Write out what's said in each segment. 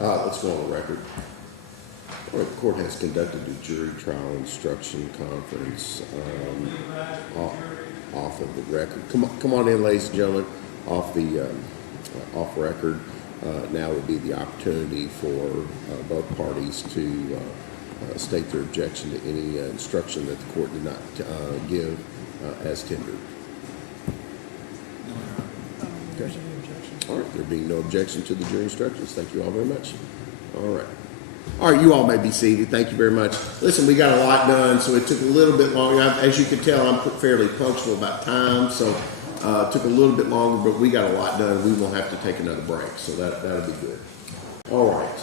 Let's go on the record. All right, the court has conducted a jury trial instruction conference off of the record. Come on in, ladies and gentlemen, off record. Now would be the opportunity for both parties to state their objection to any instruction that the court did not give as tendered. Okay. All right, there being no objection to the jury instructions, thank you all very much. All right. All right, you all may be seated. Thank you very much. Listen, we got a lot done, so it took a little bit longer. As you can tell, I'm fairly punctual about time, so it took a little bit longer, but we got a lot done. We won't have to take another break, so that'll be good. All right.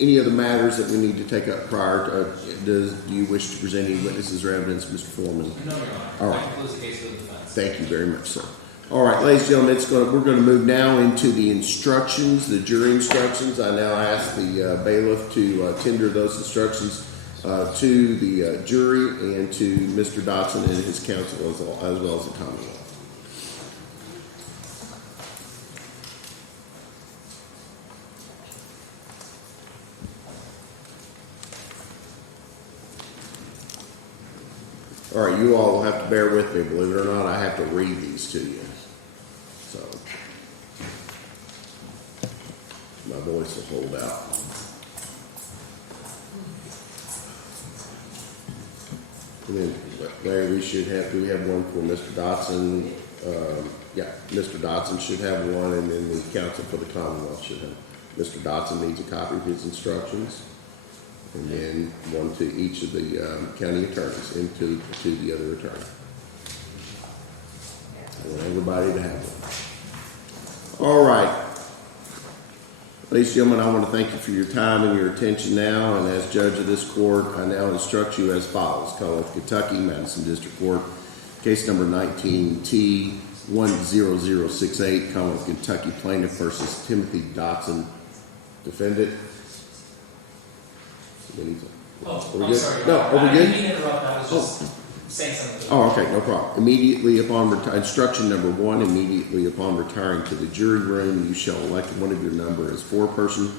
Any other matters that we need to take up prior to, do you wish to present any witnesses or evidence, Mr. Forman? No, Your Honor. All right. That concludes the case of the defense. Thank you very much, sir. All right, ladies and gentlemen, we're going to move now into the instructions, the jury instructions. I now ask the bailiff to tender those instructions to the jury and to Mr. Dotson and his counsel as well as the Commonwealth. All right, you all will have to bear with me. Believe it or not, I have to read these to you. So, my voice will hold out. And then, Larry, do we have one for Mr. Dotson? Yeah, Mr. Dotson should have one, and then the counsel for the Commonwealth should have. Mr. Dotson needs a copy of his instructions, and then one to each of the county attorneys and to the other attorney. I want everybody to have one. All right. Ladies and gentlemen, I want to thank you for your time and your attention now, and as judge of this court, I now instruct you as follows. Commonwealth, Kentucky, Madison District Court, case number 19T10068, Commonwealth, Kentucky, plaintiff versus Timothy Dotson, defendant. Oh, are we I'm good? sorry. No, are we I good? didn't interrupt. I was just saying something. Oh, okay, no problem. Immediately upon instruction number 1, immediately upon retiring to the jury room, you shall elect one of your number as foreperson.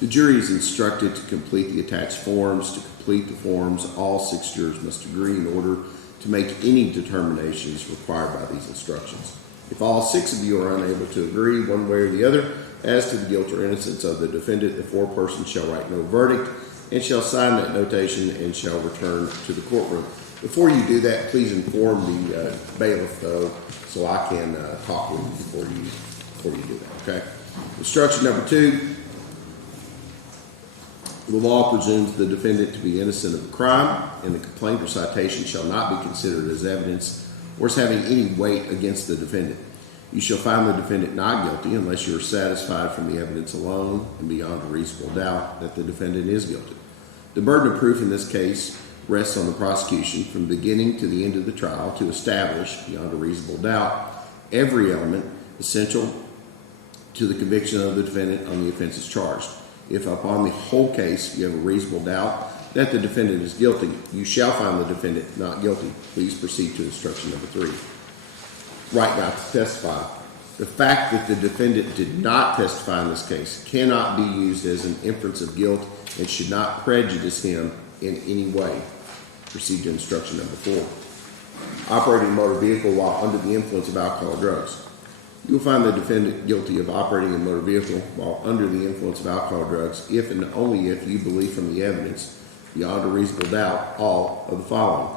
The jury is instructed to complete the attached forms. To complete the forms, all 6 jurors must agree in order to make any determinations required by these instructions. If all 6 of you are unable to agree one way or the other as to the guilt or innocence of the defendant, the foreperson shall write no verdict and shall sign that notation and shall return to the courtroom. Before you do that, please inform the bailiff, though, so I can talk with you before you do that, okay? Instruction number 2, the law presumes the defendant to be innocent of the crime, and the complaint or citation shall not be considered as evidence or as having any weight against the defendant. You shall find the defendant not guilty unless you are satisfied from the evidence alone and beyond a reasonable doubt that the defendant is guilty. The burden of proof in this case rests on the prosecution from the beginning to the end of the trial to establish, beyond a reasonable doubt, every element essential to the conviction of the defendant on the offenses charged. If upon the whole case you have a reasonable doubt that the defendant is guilty, you shall find the defendant not guilty. Please proceed to instruction number 3. Right not to testify. The fact that the defendant did not testify in this case cannot be used as an inference of guilt and should not prejudice him in any way. Proceed to instruction number 4. Operating a motor vehicle while under the influence of alcohol or drugs. You will find the defendant guilty of operating a motor vehicle while under the influence of alcohol or drugs if and only if you believe from the evidence, beyond a reasonable doubt, all of the following: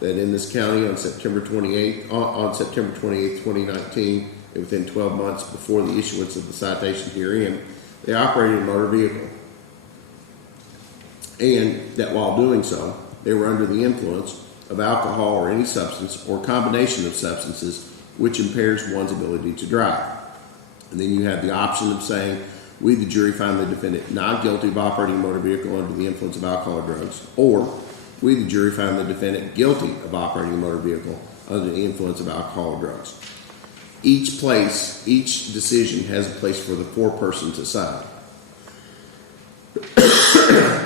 that in this county on September 28, 2019, and within 12 months before the issuance of the citation herein, they operated a motor vehicle, and that while doing so, they were under the influence of alcohol or any substance or combination of substances which impairs one's ability to drive. And then you have the option of saying, we, the jury, find the defendant not guilty of operating a motor vehicle under the influence of alcohol or drugs, or we, the jury, find the defendant guilty of operating a motor vehicle under the influence of alcohol or drugs. Each decision has a place for the foreperson to sign.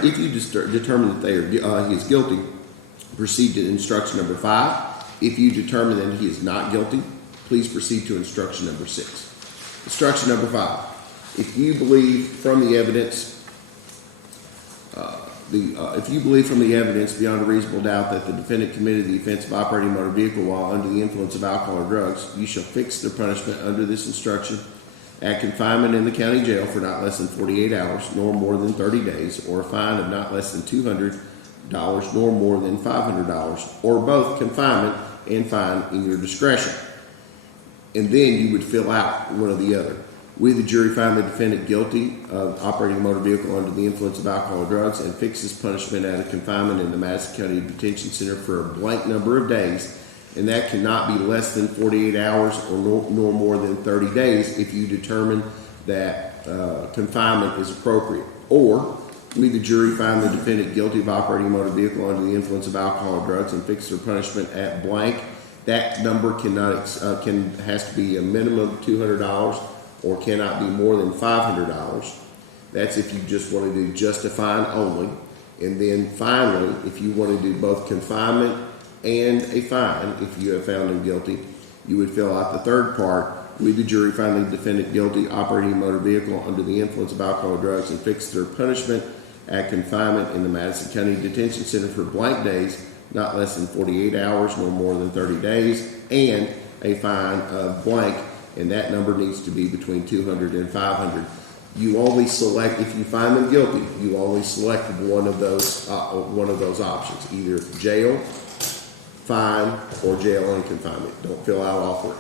If you determine that he is guilty, proceed to instruction number 5. If you determine that he is not guilty, please proceed to instruction number 6. Instruction number 5. If you believe from the evidence, if you believe from the evidence beyond a reasonable doubt that the defendant committed the offense of operating a motor vehicle while under the influence of alcohol or drugs, you shall fix their punishment under this instruction at confinement in the county jail for not less than 48 hours, nor more than 30 days, or a fine of not less than $200, nor more than $500, or both confinement and fine in your discretion. And then you would fill out one or the other. We, the jury, find the defendant guilty of operating a motor vehicle under the influence of alcohol or drugs and fix his punishment at a confinement in the Madison County Detention Center for a blank number of days, and that cannot be less than 48 hours or nor more than 30 days if you determine that confinement is appropriate. Or, we, the jury, find the defendant guilty of operating a motor vehicle under the influence of alcohol or drugs and fix their punishment at blank. That number has to be a minimum of $200 or cannot be more than $500. That's if you just want to do just a fine only. And then finally, if you want to do both confinement and a fine, if you have found him guilty, you would fill out the third part. We, the jury, find the defendant guilty operating a motor vehicle under the influence of alcohol or drugs and fix their punishment at confinement in the Madison County Detention Center for blank days, not less than 48 hours, no more than 30 days, and a fine of blank, and that number needs to be between $200 and $500. You only select, if you find them guilty, you only select one of those options, either jail, fine, or jail and confinement. Don't fill out all three.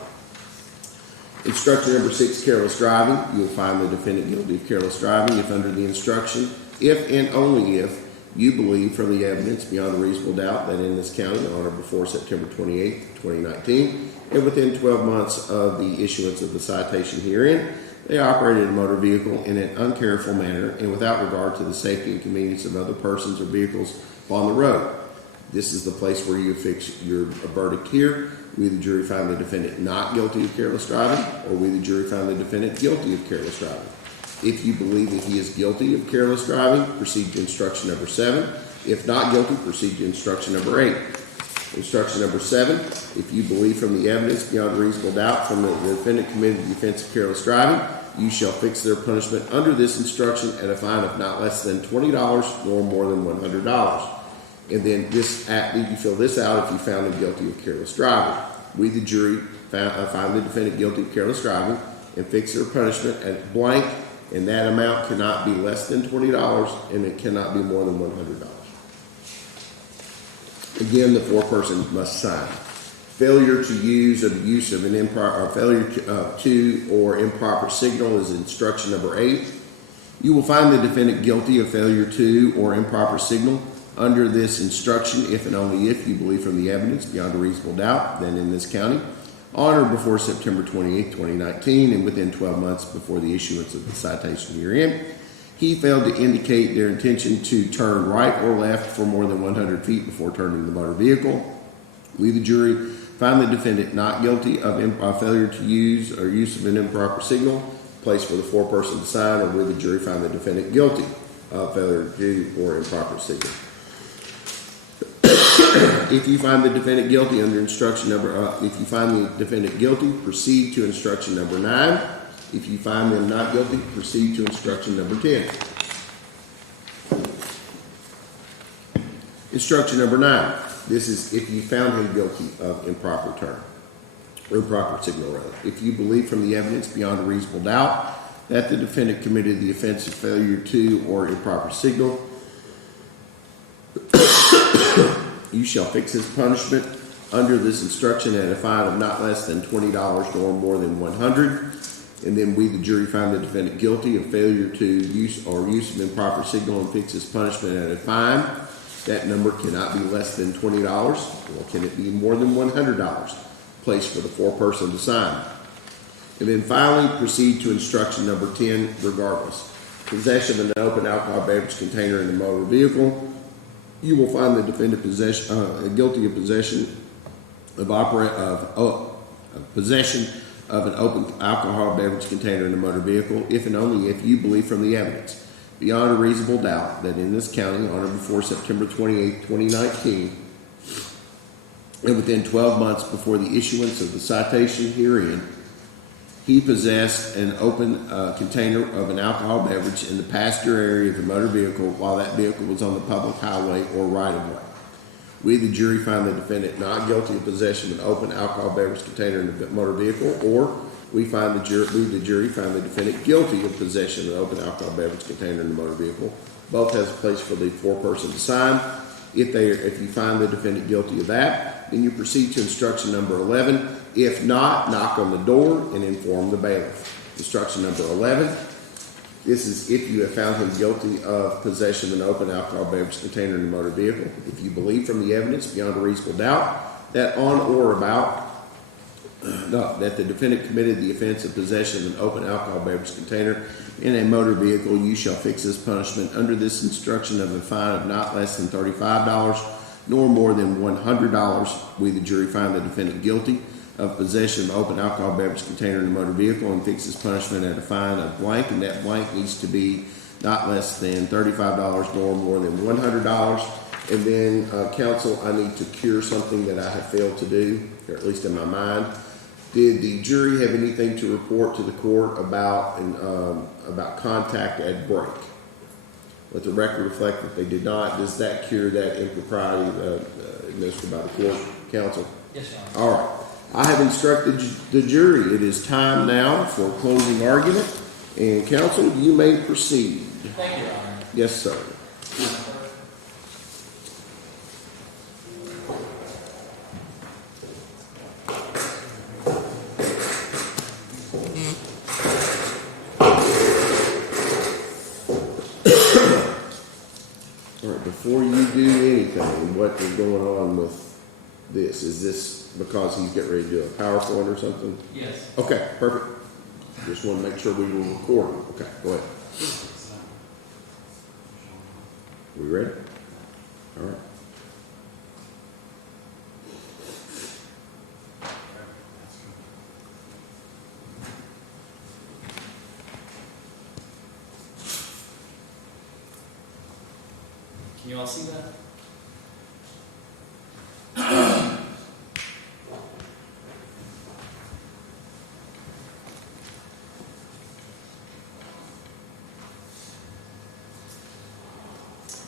Instruction number 6, careless driving. You'll find the defendant guilty of careless driving if under the instruction, if and only if you believe from the evidence beyond a reasonable doubt that in this county on or before September 28, 2019, and within 12 months of the issuance of the citation herein, they operated a motor vehicle in an uncareful manner and without regard to the safety and convenience of other persons or vehicles on the road. This is the place where you fix your verdict here. We, the jury, find the defendant not guilty of careless driving, or we, the jury, find the defendant guilty of careless driving. If you believe that he is guilty of careless driving, proceed to instruction number 7. If not guilty, proceed to instruction number 8. Instruction number 7, if you believe from the evidence beyond a reasonable doubt from the defendant committed the offense of careless driving, you shall fix their punishment under this instruction at a fine of not less than $20 nor more than $100. And then you fill this out if you found him guilty of careless driving. We, the jury, find the defendant guilty of careless driving and fix their punishment at blank, and that amount cannot be less than $20 and it cannot be more than $100. Again, the foreperson must sign. Failure to use or the use of an improper, failure to or improper signal is instruction number 8. You will find the defendant guilty of failure to or improper signal under this instruction if and only if you believe from the evidence beyond a reasonable doubt that in this county, on or before September 28, 2019, and within 12 months before the issuance of the citation herein, he failed to indicate their intention to turn right or left for more than 100 feet before turning the motor vehicle. We, the jury, find the defendant not guilty of failure to use or use of an improper signal, place for the foreperson to sign, or we, the jury, find the defendant guilty of failure to use or improper signal. If you find the defendant guilty under instruction number, if you find the defendant guilty, proceed to instruction number 9. If you find them not guilty, proceed to instruction number 10. Instruction number 9. This is if you found him guilty of improper turn, or improper signal rather. If you believe from the evidence beyond a reasonable doubt that the defendant committed the offense of failure to or improper signal, you shall fix his punishment under this instruction at a fine of not less than $20 nor more than $100. And then we, the jury, find the defendant guilty of failure to use or use of improper signal and fix his punishment at a fine. That number cannot be less than $20, or can it be more than $100? Place for the foreperson to sign. And then finally, proceed to instruction number 10, regardless. Possession of an open alcohol beverage container in a motor vehicle. You will find the defendant guilty of possession of an open alcohol beverage container in a motor vehicle, if and only if you believe from the evidence beyond a reasonable doubt that in this county on or before September 28, 2019, and within 12 months before the issuance of the citation herein, he possessed an open container of an alcohol beverage in the passenger area of the motor vehicle while that vehicle was on the public highway or right-of-way. We, the jury, find the defendant not guilty of possession of an open alcohol beverage container in the motor vehicle, or we, the jury, find the defendant guilty of possession of an open alcohol beverage container in the motor vehicle. Both has a place for the foreperson to sign. If you find the defendant guilty of that, then you proceed to instruction number 11. If not, knock on the door and inform the bailiff. Instruction number 11. This is if you have found him guilty of possession of an open alcohol beverage container in the motor vehicle. If you believe from the evidence beyond a reasonable doubt that on or about that the defendant committed the offense of possession of an open alcohol beverage container in a motor vehicle, you shall fix this punishment under this instruction of a fine of not less than $35 nor more than $100. We, the jury, find the defendant guilty of possession of an open alcohol beverage container in a motor vehicle and fix this punishment at a fine of blank, and that blank needs to be not less than $35 nor more than $100. And then, counsel, I need to cure something that I have failed to do, or at least in my mind. Did the jury have anything to report to the court about contact at break? Let the record reflect that they did not. Does that cure that impropriety administered by the court, counsel? Yes, Your Honor. All right. I have instructed the jury. It is time now for closing argument. And counsel, you may proceed. Thank you, Your Honor. Yes, sir. All right, before you do anything, what is going on with this? Is this because he's getting ready to do a PowerPoint or something? Yes. Okay, perfect. Just want to make sure we were recording. Okay, go ahead. We ready? All right. Can you all see that?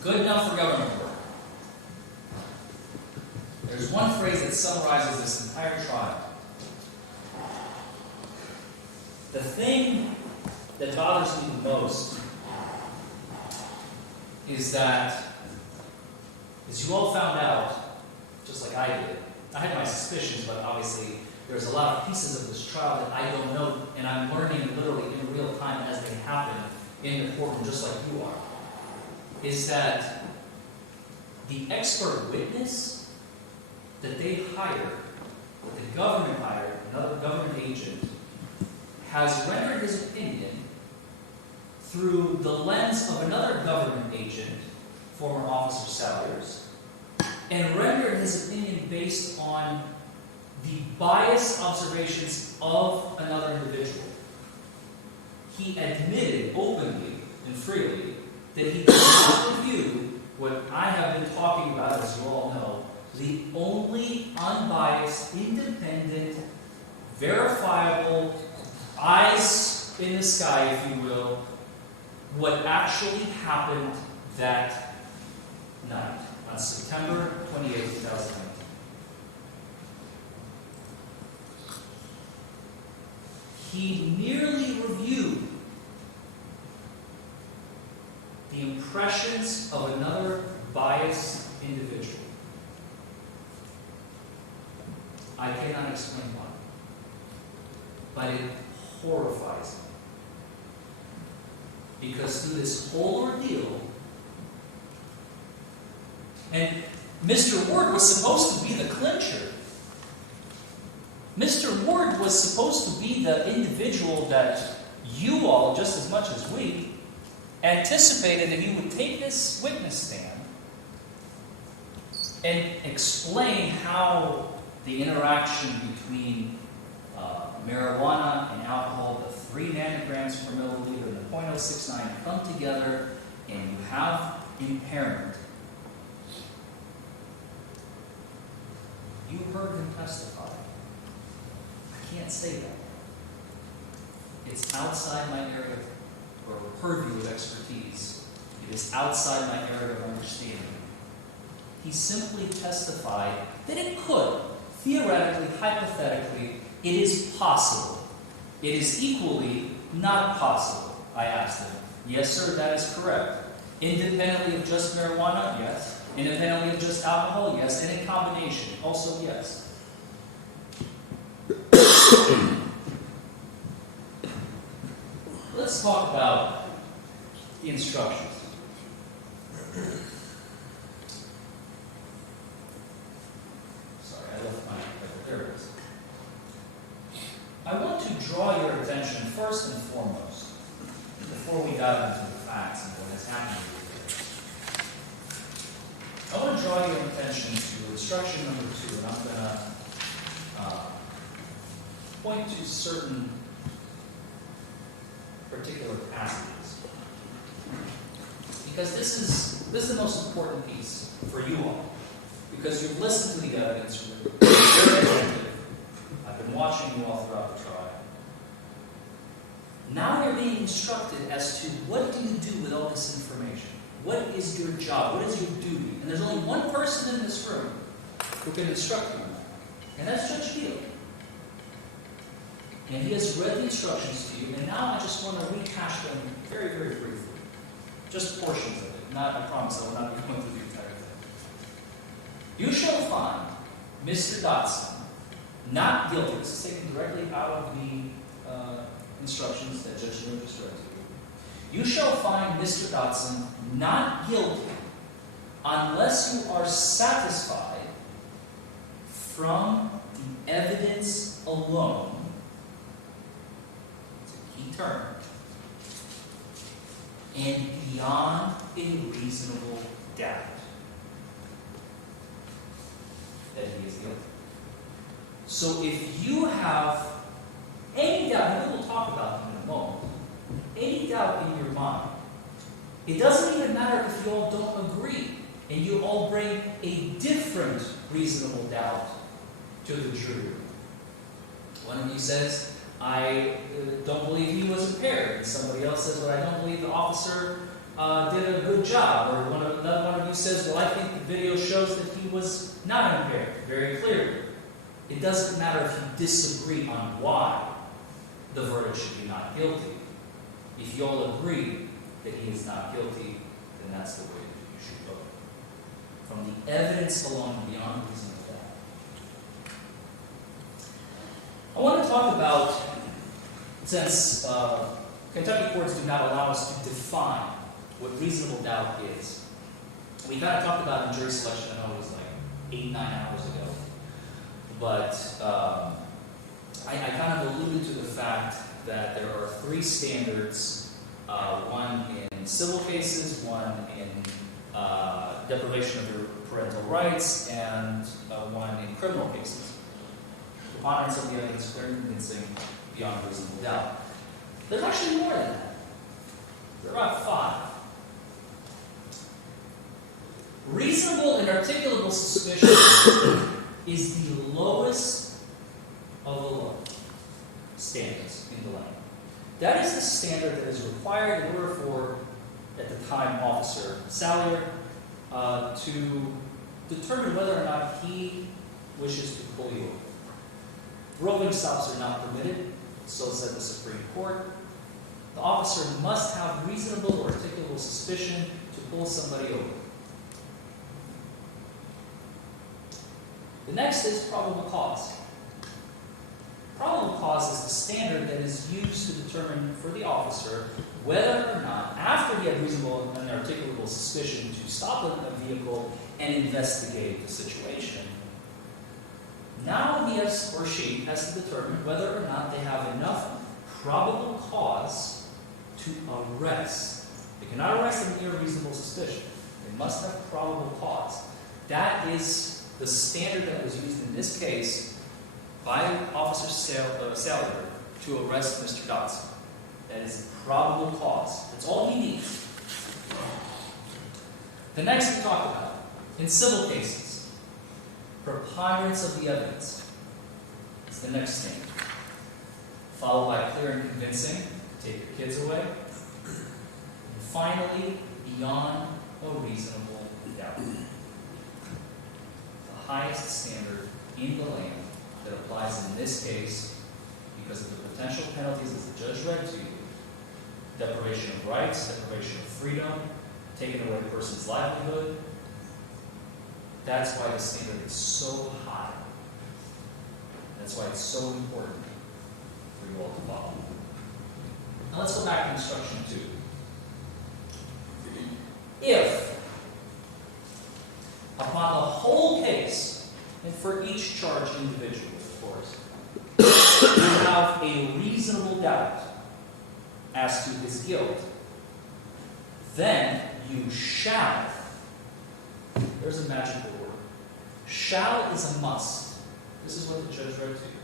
Good enough for government work. There's one phrase that summarizes this entire trial. The thing that bothers me the most is that, as you all found out, just like I did, I had my suspicions, but obviously there's a lot of pieces of this trial that I don't know, and I'm learning literally in real time as they happen in the courtroom, just like you are, is that the expert witness that they hired, that the government hired, another government agent, has rendered his opinion through the lens of another government agent, former Officer Sellers, and rendered his opinion based on the biased observations of another individual. He admitted openly and freely that he did not review what I have been talking about, as you all know, the only unbiased, independent, verifiable, eyes in the sky, if you will, what actually happened that night on September 28, 2019. He merely reviewed the impressions of another biased individual. I cannot explain why, but it horrifies me. Because through this whole ordeal, and Mr. Ward was supposed to be the clincher. Mr. Ward was supposed to be the individual that you all, just as much as we, anticipated that he would take this witness stand and explain how the interaction between marijuana and alcohol, the 3 nanograms per milliliter and the 0.069 come together and you have impairment. You heard him testify. I can't say that. It's outside my area or purview of expertise. It is outside my area of understanding. He simply testified that it could, theoretically, hypothetically, it is possible. It is equally not possible, I asked him. Yes, sir, that is correct. Independently of just marijuana? Yes. Independently of just alcohol? Yes. And in combination? Also, yes. Let's talk about the instructions. Sorry, I left my paper. There it is. I want to draw your attention first and foremost, before we dive into the facts and what has happened here. I want to draw your attention to instruction number 2, and I'm going to point to certain particular passages. Because this is the most important piece for you all. Because you've listened to the evidence, you're very attentive. I've been watching you all throughout the trial. Now you're being instructed as to what do you do with all this information? What is your job? What is your duty? And there's only one person in this room who can instruct you on that. And that's Judge Jewell. And he has read the instructions to you, and now I just want to rehash them very, very briefly. Just portions of it. I promise I will not be going through the entire thing. You shall find Mr. Dotson not guilty. This is taken directly out of the instructions that Judge Jewell just read to you. You shall find Mr. Dotson not guilty unless you are satisfied from the evidence alone. It's a key term. And beyond a reasonable doubt that he is guilty. So if you have any doubt, and we will talk about him in a moment, any doubt in your mind, it doesn't even matter if you all don't agree and you all bring a different reasonable doubt to the jury. One of you says, I don't believe he was impaired. And somebody else says, well, I don't believe the officer did a good job. Or another one of you says, well, I think the video shows that he was not impaired, very clearly. It doesn't matter if you disagree on why the verdict should be not guilty. If you all agree that he is not guilty, then that's the way that you should vote. From the evidence alone, beyond reasonable doubt. I want to talk about, since Kentucky courts do not allow us to define what reasonable doubt is. We kind of talked about in jury selection, I know it was like 8-9 hours ago. But I kind of alluded to the fact that there are 3 standards, one in civil cases, one in deprivation of your parental rights, and one in criminal cases. Preponderance of the evidence, clear and convincing, beyond reasonable doubt. There's actually more than that. There are about 5. Reasonable and articulable suspicion is the lowest of the low standards in the land. That is the standard that is required in order for, at the time, Officer Skyler to determine whether or not he wishes to pull you over. Roving stops are not permitted, so said the Supreme Court. The officer must have reasonable or articulable suspicion to pull somebody over. The next is probable cause. Probable cause is the standard that is used to determine for the officer whether or not, after he had reasonable and articulable suspicion to stop a vehicle and investigate the situation, now he has, or she has to determine whether or not they have enough probable cause to arrest. They cannot arrest on mere reasonable suspicion. They must have probable cause. That is the standard that was used in this case by Officer Skyler to arrest Mr. Dotson. That is probable cause. That's all he needs. The next we talk about, in civil cases, preponderance of the evidence is the next standard. followed by clear and convincing, take your kids away, and finally, beyond a reasonable doubt. The highest standard in the land that applies in this case because of the potential penalties as the judge read to you: deprivation of rights, deprivation of freedom, taking away a person's livelihood. That's why the standard is so high. That's why it's so important for you all to follow. Now let's go back to instruction 2. If, upon the whole case, and for each charge individually, of course, you have a reasonable doubt as to his guilt, then you shall, there's a magical word, shall is a must. This is what the judge read to you.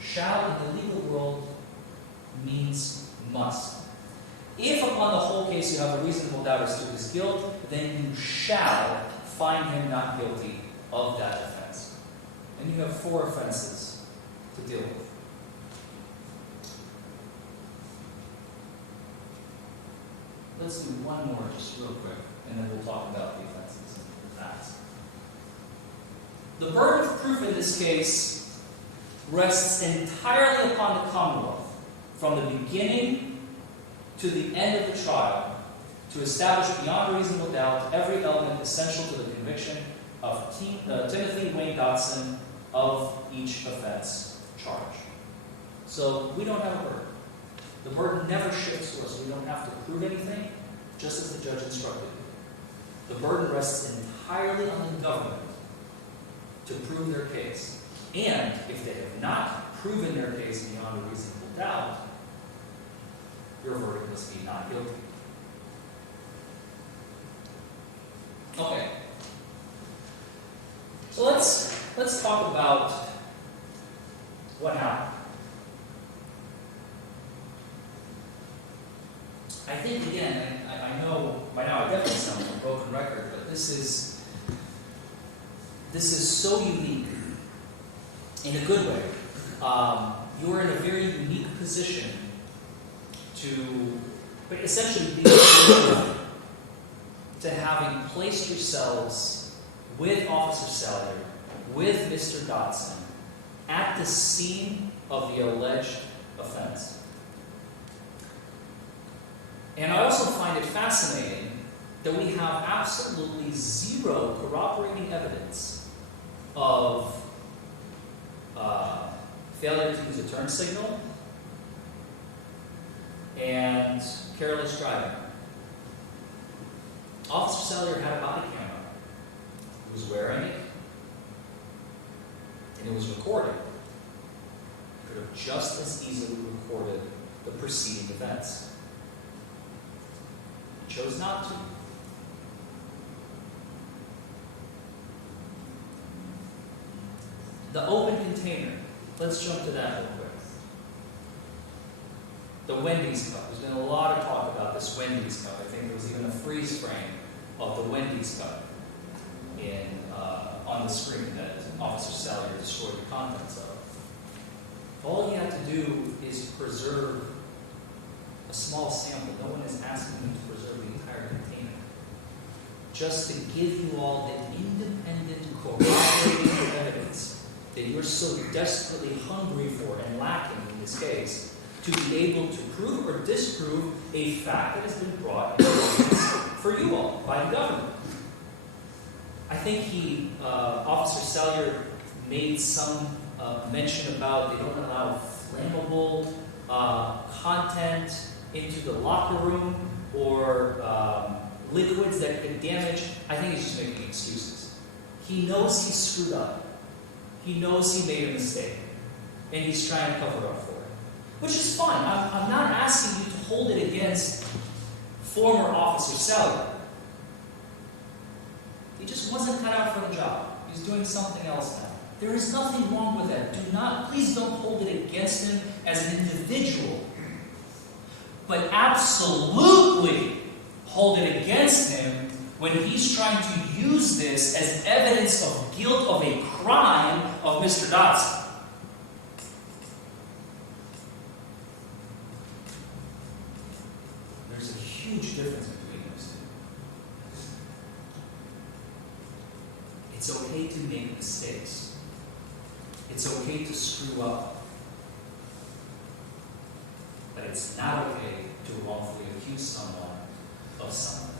Shall in the legal world means must. If upon the whole case you have a reasonable doubt as to his guilt, then you shall find him not guilty of that offense. And you have 4 offenses to deal with. Let's do one more just real quick, and then we'll talk about the offenses and the facts. The burden of proof in this case rests entirely upon the Commonwealth, from the beginning to the end of the trial, to establish beyond a reasonable doubt every element essential to the conviction of Timothy Wayne Dotson of each offense charged. So we don't have a burden. The burden never shifts to us. We don't have to prove anything, just as the judge instructed. The burden rests entirely on the government to prove their case. And if they have not proven their case beyond a reasonable doubt, your verdict must be not guilty. Okay. So let's talk about what happened. I think, again, I know by now I definitely sound like a broken record, but this is so unique in a good way. You are in a very unique position to essentially be to having placed yourselves with Officer Skyler, with Mr. Dotson, at the scene of the alleged offense. And I also find it fascinating that we have absolutely zero corroborating evidence of failure to use a turn signal and careless driving. Officer Skyler had a body camera. He was wearing it, and it was recorded. He could have just as easily recorded the preceding events. He chose not to. The open container. Let's jump to that real quick. The Wendy's cup. There's been a lot of talk about this Wendy's cup. I think there was even a freeze frame of the Wendy's cup on the screen that Officer Skyler destroyed the contents of. All you have to do is preserve a small sample. No one is asking you to preserve the entire container. Just to give you all the independent, corroborating evidence that you're so desperately hungry for and lacking in this case, to be able to prove or disprove a fact that has been brought into evidence for you all by the government. I think Officer Skyler made some mention about they don't allow flammable content into the locker room or liquids that could damage. I think he's just making excuses. He knows he screwed up. He knows he made a mistake. And he's trying to cover up for it. Which is fine. I'm not asking you to hold it against former Officer Skyler. He just wasn't cut out for the job. He's doing something else now. There is nothing wrong with that. Please don't hold it against him as an individual. But absolutely hold it against him when he's trying to use this as evidence of guilt of a crime of Mr. Dotson. There's a huge difference between those two. It's okay to make mistakes. It's okay to screw up. But it's not okay to wrongfully accuse someone of something.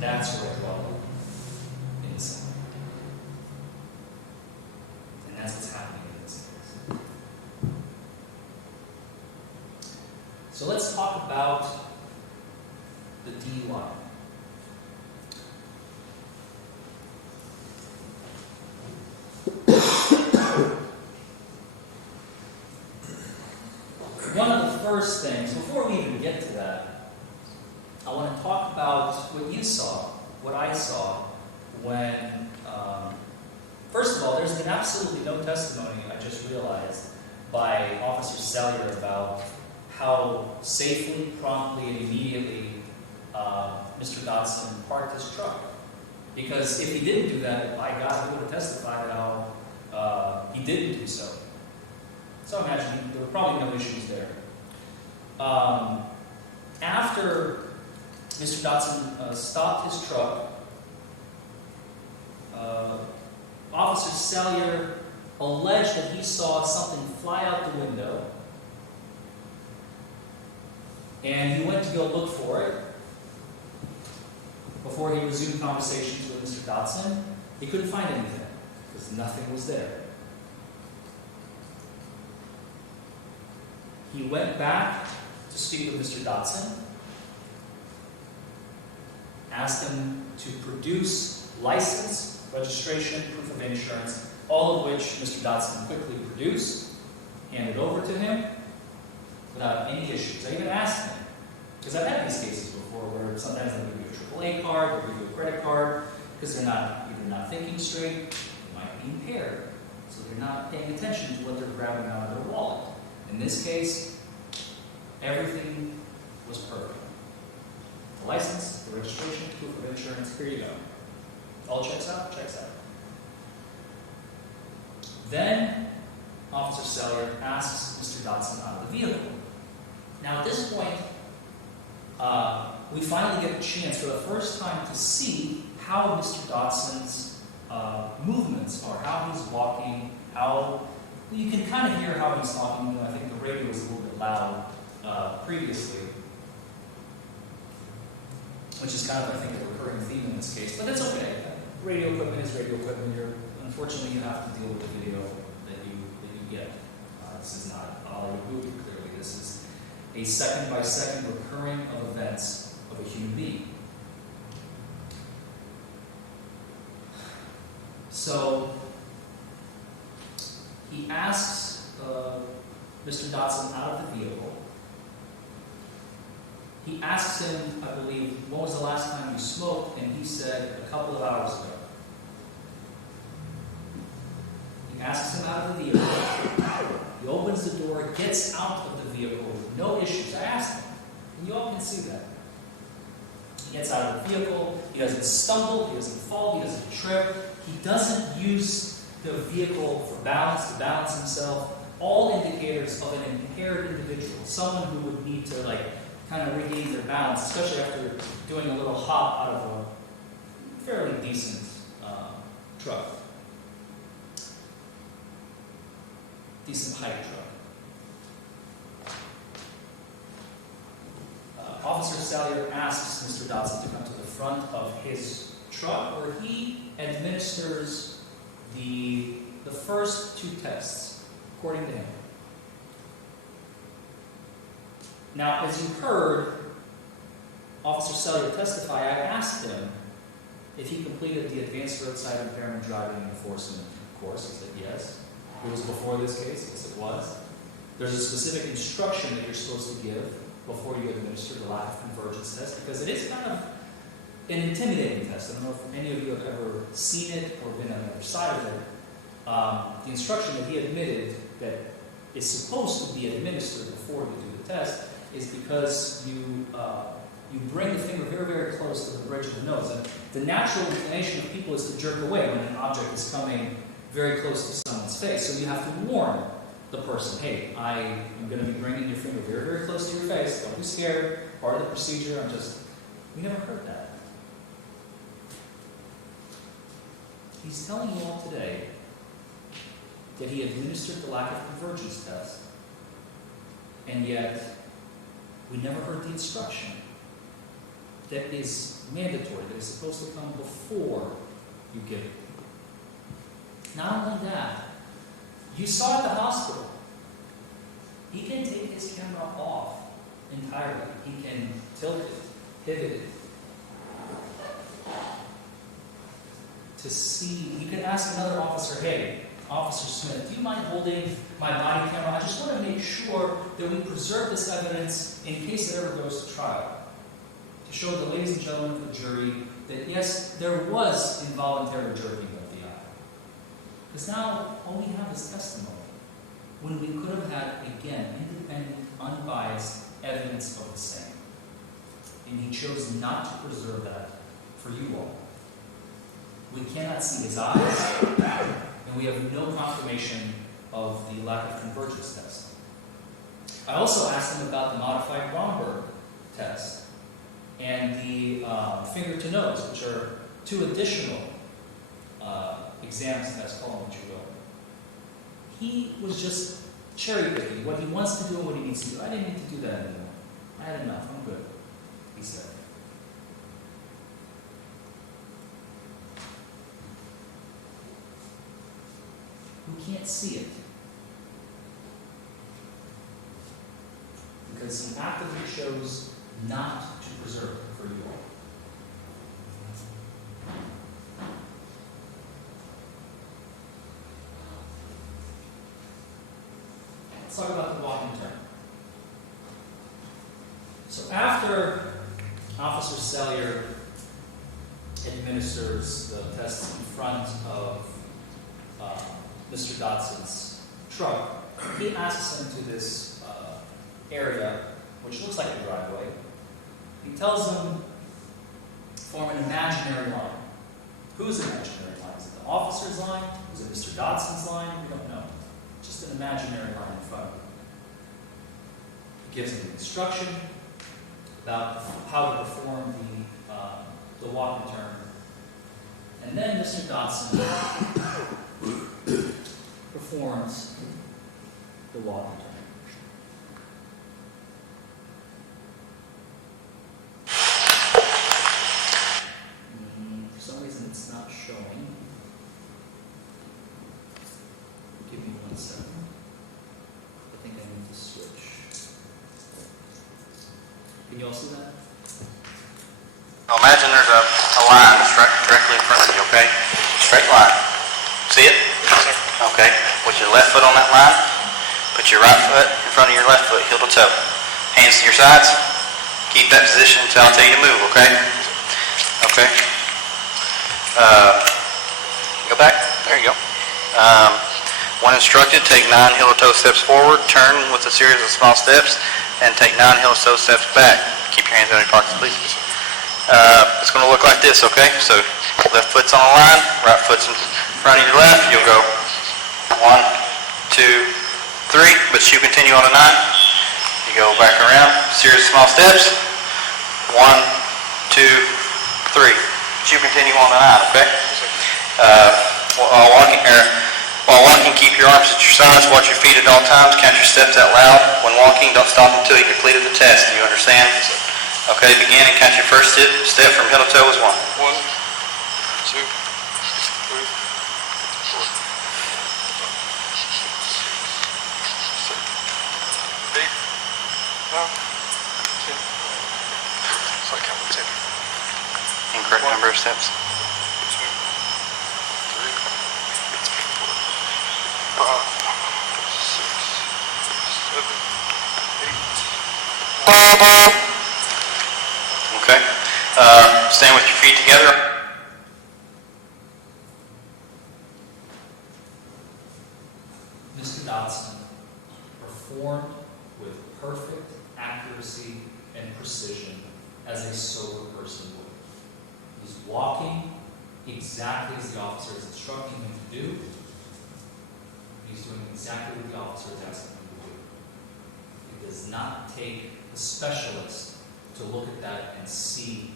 That's where I draw the line in the Senate. And that's what's happening in this case. So let's talk about the DUI. One of the first things, before we even get to that, I want to talk about what you saw, what I saw, when, first of all, there's been absolutely no testimony, I just realized, by Officer Skyler about how safely, promptly, and immediately Mr. Dotson parked his truck. Because if he didn't do that, by God, he would have testified how he didn't do so. So I imagine there were probably no issues there. After Mr. Dotson stopped his truck, Officer Skyler alleged that he saw something fly out the window, and he went to go look for it before he resumed conversations with Mr. Dotson. He couldn't find anything because nothing was there. He went back to speak with Mr. Dotson, asked him to produce license, registration, proof of insurance, all of which Mr. Dotson quickly produced, handed over to him without any issues. I even asked him, because I've had these cases before where sometimes they'll give you a AAA card, or give you a credit card, because they're either not thinking straight, they might be impaired, so they're not paying attention to what they're grabbing out of their wallet. In this case, everything was perfect. The license, the registration, proof of insurance, here you go. All checks out? Checks out. Then, Officer Skyler asks Mr. Dotson out of the vehicle. Now, at this point, we finally get a chance for the first time to see how Mr. Dotson's movements are, how he's walking, how you can kind of hear how he's talking. I think the radio was a little bit loud previously, which is kind of, I think, a recurring theme in this case. But that's okay. Radio equipment is radio equipment. Unfortunately, you have to deal with the video that you get. This is not a Hollywood movie, clearly. This is a second-by-second recurring of events of a human being. So, he asks Mr. Dotson out of the vehicle. He asks him, I believe, when was the last time you smoked? And he said, a couple of hours ago. He asks him out of the vehicle. He opens the door, gets out of the vehicle with no issues. I asked him, and you all can see that. He gets out of the vehicle, he doesn't stumble, he doesn't fall, he doesn't trip. He doesn't use the vehicle for balance, to balance himself. All indicators of an impaired individual, someone who would need to kind of regain their balance, especially after doing a little hop out of a fairly decent truck. Decent height truck. Officer Skyler asks Mr. Dotson to come to the front of his truck, where he administers the first two tests, according to him. Now, as you heard Officer Skyler testify, I asked him if he completed the advanced roadside impairment driving enforcement course. He said yes. It was before this case. Yes, it was. There's a specific instruction that you're supposed to give before you administer the lack of convergence test, because it is kind of an intimidating test. I don't know if any of you have ever seen it or been on the other side of it. The instruction that he admitted that is supposed to be administered before you do the test is because you bring the finger very, very close to the bridge of the nose. And the natural inclination of people is to jerk away when an object is coming very close to someone's face. So you have to warn the person, hey, I am going to be bringing your finger very, very close to your face. Don't be scared. Part of the procedure. We never heard that. He's telling you all today that he administered the lack of convergence test, and yet we never heard the instruction that is mandatory, that is supposed to come before you give it. Not only that, you saw at the hospital, he can take his camera off entirely. He can tilt it, pivot it, to see. You could ask another officer, hey, Officer Smith, do you mind holding my body camera? I just want to make sure that we preserve this evidence in case it ever goes to trial. To show the ladies and gentlemen of the jury that yes, there was involuntary jerking of the eye. Because now all we have is testimony, when we could have had, again, independent, unbiased evidence of the same. And he chose not to preserve that for you all. We cannot see his eyes, and we have no confirmation of the lack of convergence test. I also asked him about the modified Romberg test and the finger to nose, which are two additional exams tests, call them what you will. He was just cherry picking what he wants to do and what he needs to do. I didn't need to do that anymore. I had enough. I'm good, he said. We can't see it because he actively chose not to preserve it for you all. Let's talk about the walk and turn. So after Officer Sellier administers the test in front of Mr. Dotson's truck, he asks him to this area, which looks like a driveway. He tells him, form an imaginary line. Whose imaginary line? Is it the officer's line? Is it Mr. Dotson's line? We don't know. Just an imaginary line in front of him. He gives him an instruction about how to perform the walk and turn. And then Mr. Dotson performs the walk and turn. For some reason it's not showing. Give me 1 second. I think I need to switch. Can you all see that? Now imagine there's a line directly in front of you, okay? Straight line. See it? Okay. Put your left foot on that line. Put your right foot in front of your left foot, heel to toe. Hands to your sides. Keep that position until I tell you to move, okay? Okay. Go back. There you go. When instructed, take 9 heel-to-toe steps forward, turn with a series of small steps, and take 9 heel-to-toe steps back. Keep your hands out of your pockets, please. It's going to look like this, okay? So left foot's on the line, right foot's in front of your left. You'll go 1, 2, 3, but you continue on a 9. You go back around, series of small steps. 1, 2, 3. But you continue on a 9, okay? While walking, keep your arms at your sides, watch your feet at all times, count your steps out loud. When walking, don't stop until you completed the test. Do you understand? Okay, begin and count your first step from heel to toe as 1. 1, 2, 3, 4. 8, 9, 10. It's like counting 10. Incorrect number of steps. 2, 3, 4, 5, 6, 7, 8. Okay. Stand with your feet together. Mr. Dotson performed with perfect accuracy and precision as a sober person would. He's walking exactly as the officer is instructing him to do. He's doing exactly what the officer is asking him to do. It does not take a specialist to look at that and see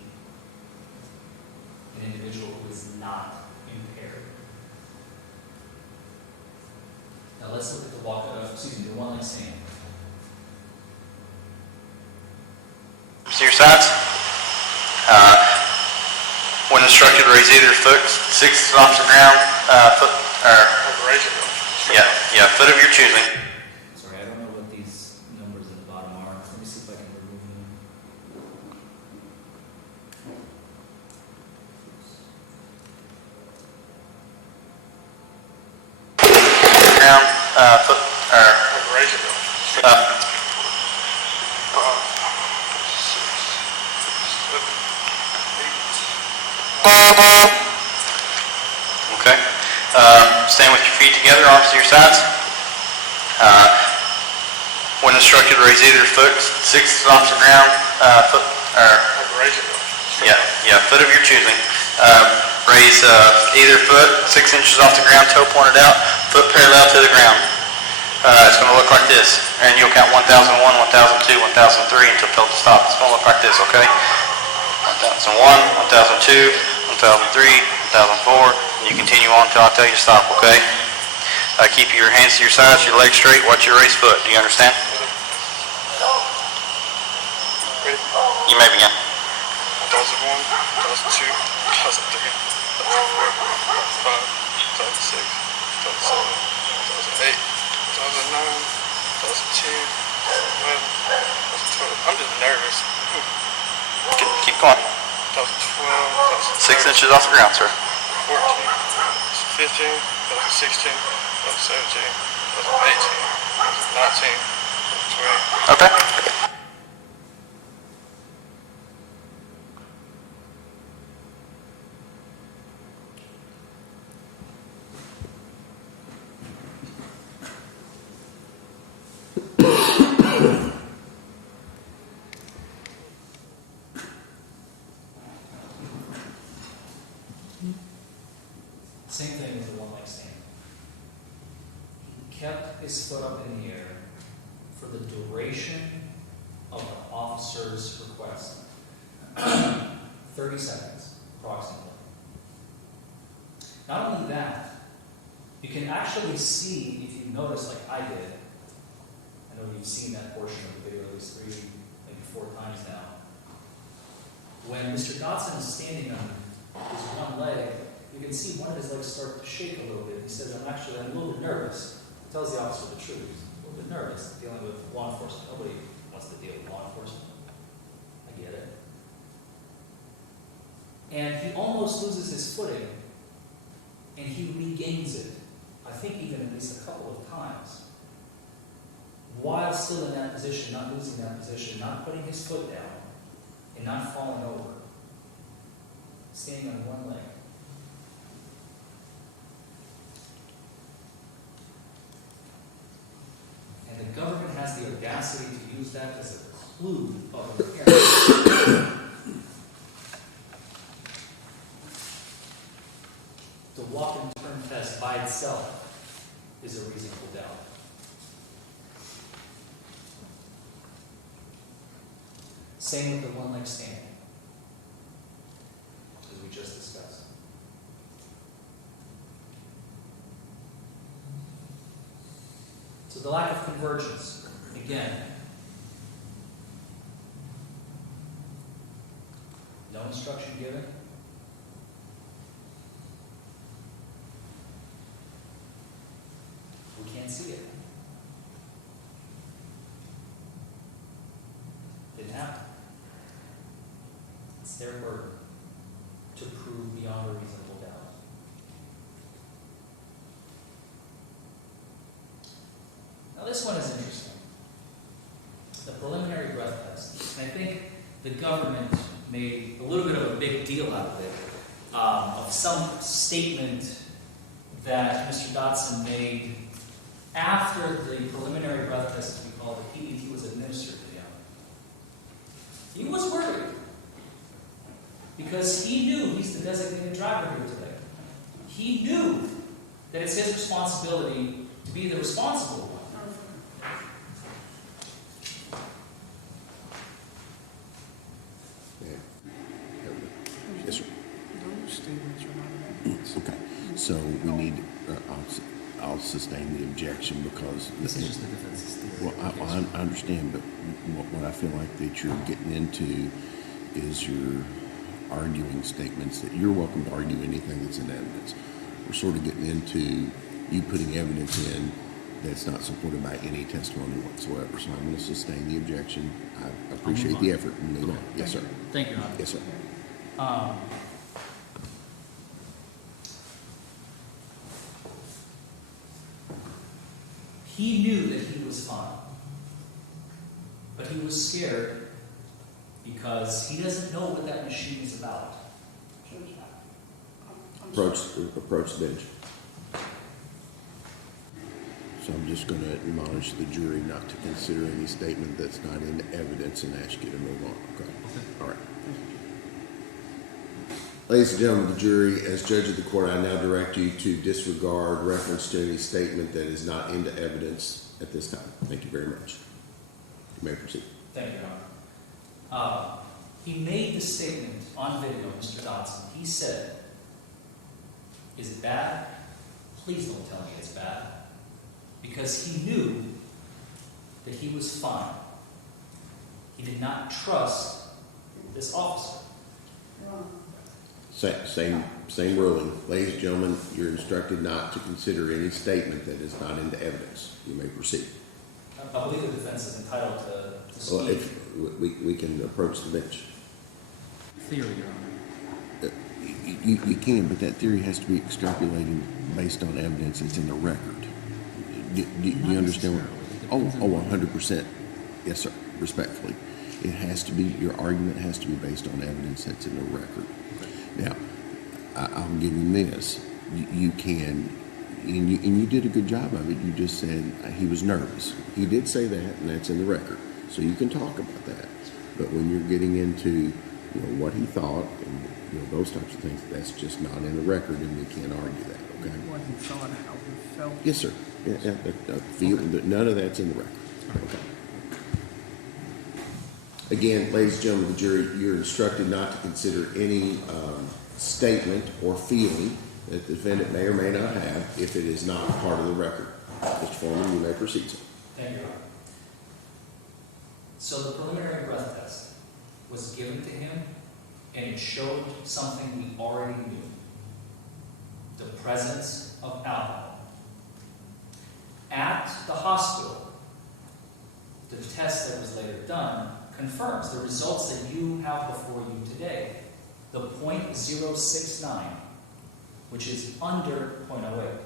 an individual who is not impaired. Now let's look at the one leg stand. To your sides. When instructed, raise either foot 6 inches off the ground, foot of your choosing. Sorry, I don't know what these numbers at the bottom are. Let me see if I can remove them. Ground, foot, okay. Stand with your feet together, arms to your sides. When instructed, raise either foot 6 inches off the ground, foot of your choosing. Raise either foot 6 inches off the ground, toe pointed out, foot parallel to the ground. It's going to look like this, and you'll count 1001, 1002, 1003 until told to stop. It's going to look like this, okay? 1001, 1002, 1003, 1004, and you continue on until I tell you to stop, okay? Keep your hands to your sides, your legs straight, watch your raised foot. Do you understand? You may begin. 1001, 1002, 1003, 1004, 1005, 2006, 2007, 2008, 2009, 2010, 2011, 2012. I'm just nervous. Keep going. 2012, 6 inches off the ground, sir. 2014, 2015, 2016, 2017, 2018, 2019, 2020. Okay. Same thing with the one leg stand. He kept his foot up in the air for the duration of the officer's request. 30 seconds, approximately. Not only that, you can actually see, if you notice like I did, I know you've seen that portion of the video at least 3, maybe 4 times now. When Mr. Dotson is standing on his one leg, you can see one of his legs start to shake a little bit. He says, I'm a little bit nervous. He tells the officer the truth. He's a little bit nervous dealing with law enforcement. Nobody wants to deal with law enforcement. I get it. And he almost loses his footing, and he regains it. I think even at least a couple of times. While still in that position, not losing that position, not putting his foot down, and not falling over. Standing on one leg. And the government has the audacity to use that as a clue of impairment. The walk and turn test by itself is a reasonable doubt. Same with the one leg stand, as we just discussed. So the lack of convergence, again, no instruction given. We can't see it. Didn't happen. It's their burden to prove beyond a reasonable doubt. Now this one is interesting. The preliminary breath test. And I think the government made a little bit of a big deal out of it, of some statement that Mr. Dotson made after the preliminary breath test, as we call it, he was administered to him. He was worried because he knew he's the designated driver here today. He knew that it's his responsibility to be the responsible one. Yes, sir. Those statements are not evidence. Okay, so we need, I'll sustain the objection because. This is just the defense's theory. Well, I understand, but what I feel like that you're getting into is you're arguing statements that you're welcome to argue anything that's in evidence. We're sort of getting into you putting evidence in that's not supported by any testimony whatsoever. So I'm going to sustain the objection. I appreciate the effort and move on. Yes, sir. Thank you, Your Honor. Yes, sir. He knew that he was fine, but he was scared because he doesn't know what that machine is about. Approach the bench. So I'm just going to admonish the jury not to consider any statement that's not in evidence and ask you to move on. Okay. All right. Ladies and gentlemen of the jury, as judge of the court, I now direct you to disregard reference to any statement that is not into evidence at this time. Thank you very much. You may proceed. Thank you, Your Honor. He made the statement on video, Mr. Dodson. He said, "Is it bad? Please don't tell me it's bad." Because he knew that he was fine. He did not trust this officer. Same ruling. Ladies and gentlemen, you're instructed not to consider any statement that is not into evidence. You may proceed. I believe the defense is entitled to speak. Well, if we can approach the bench. Theory, Your Honor. You can, but that theory has to be extrapolated based on evidence that's in the record. Do you understand what? 100%. Yes, sir. Respectfully. It has to be, your argument has to be based on evidence that's in the record. Now, I'll give him this. You can, and you did a good job of it. You just said he was nervous. He did say that, and that's in the record. So you can talk about that. But when you're getting into what he thought and those types of things, that's just not in the record, and we can't argue that. Okay. What he thought, how he felt. Yes, sir. None of that's in the record. Okay. Again, ladies and gentlemen of the jury, you're instructed not to consider any statement or feeling that the defendant may or may not have if it is not part of the record. Mr. Foreman, you may proceed, sir. Thank you, Your Honor. So the preliminary breath test was given to him, and it showed something we already knew. The presence of alcohol. At the hospital, the test that was later done confirms the results that you have before you today. The .069, which is under .08.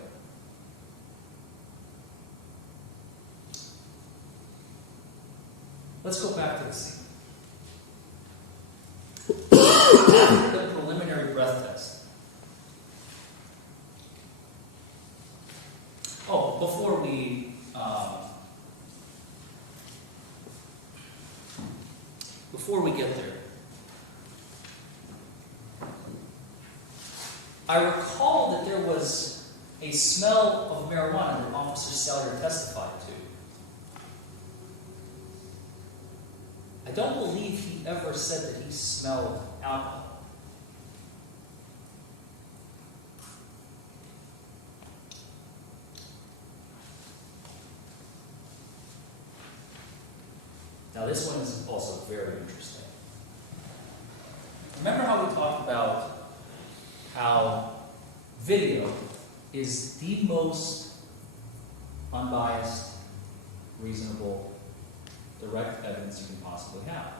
Let's go back to the scene. After the preliminary breath test. Oh, before we get there, I recall that there was a smell of marijuana that Officer Skyler testified to. I don't believe he ever said that he smelled alcohol. Now this one is also very interesting. Remember how we talked about how video is the most unbiased, reasonable, direct evidence you can possibly have.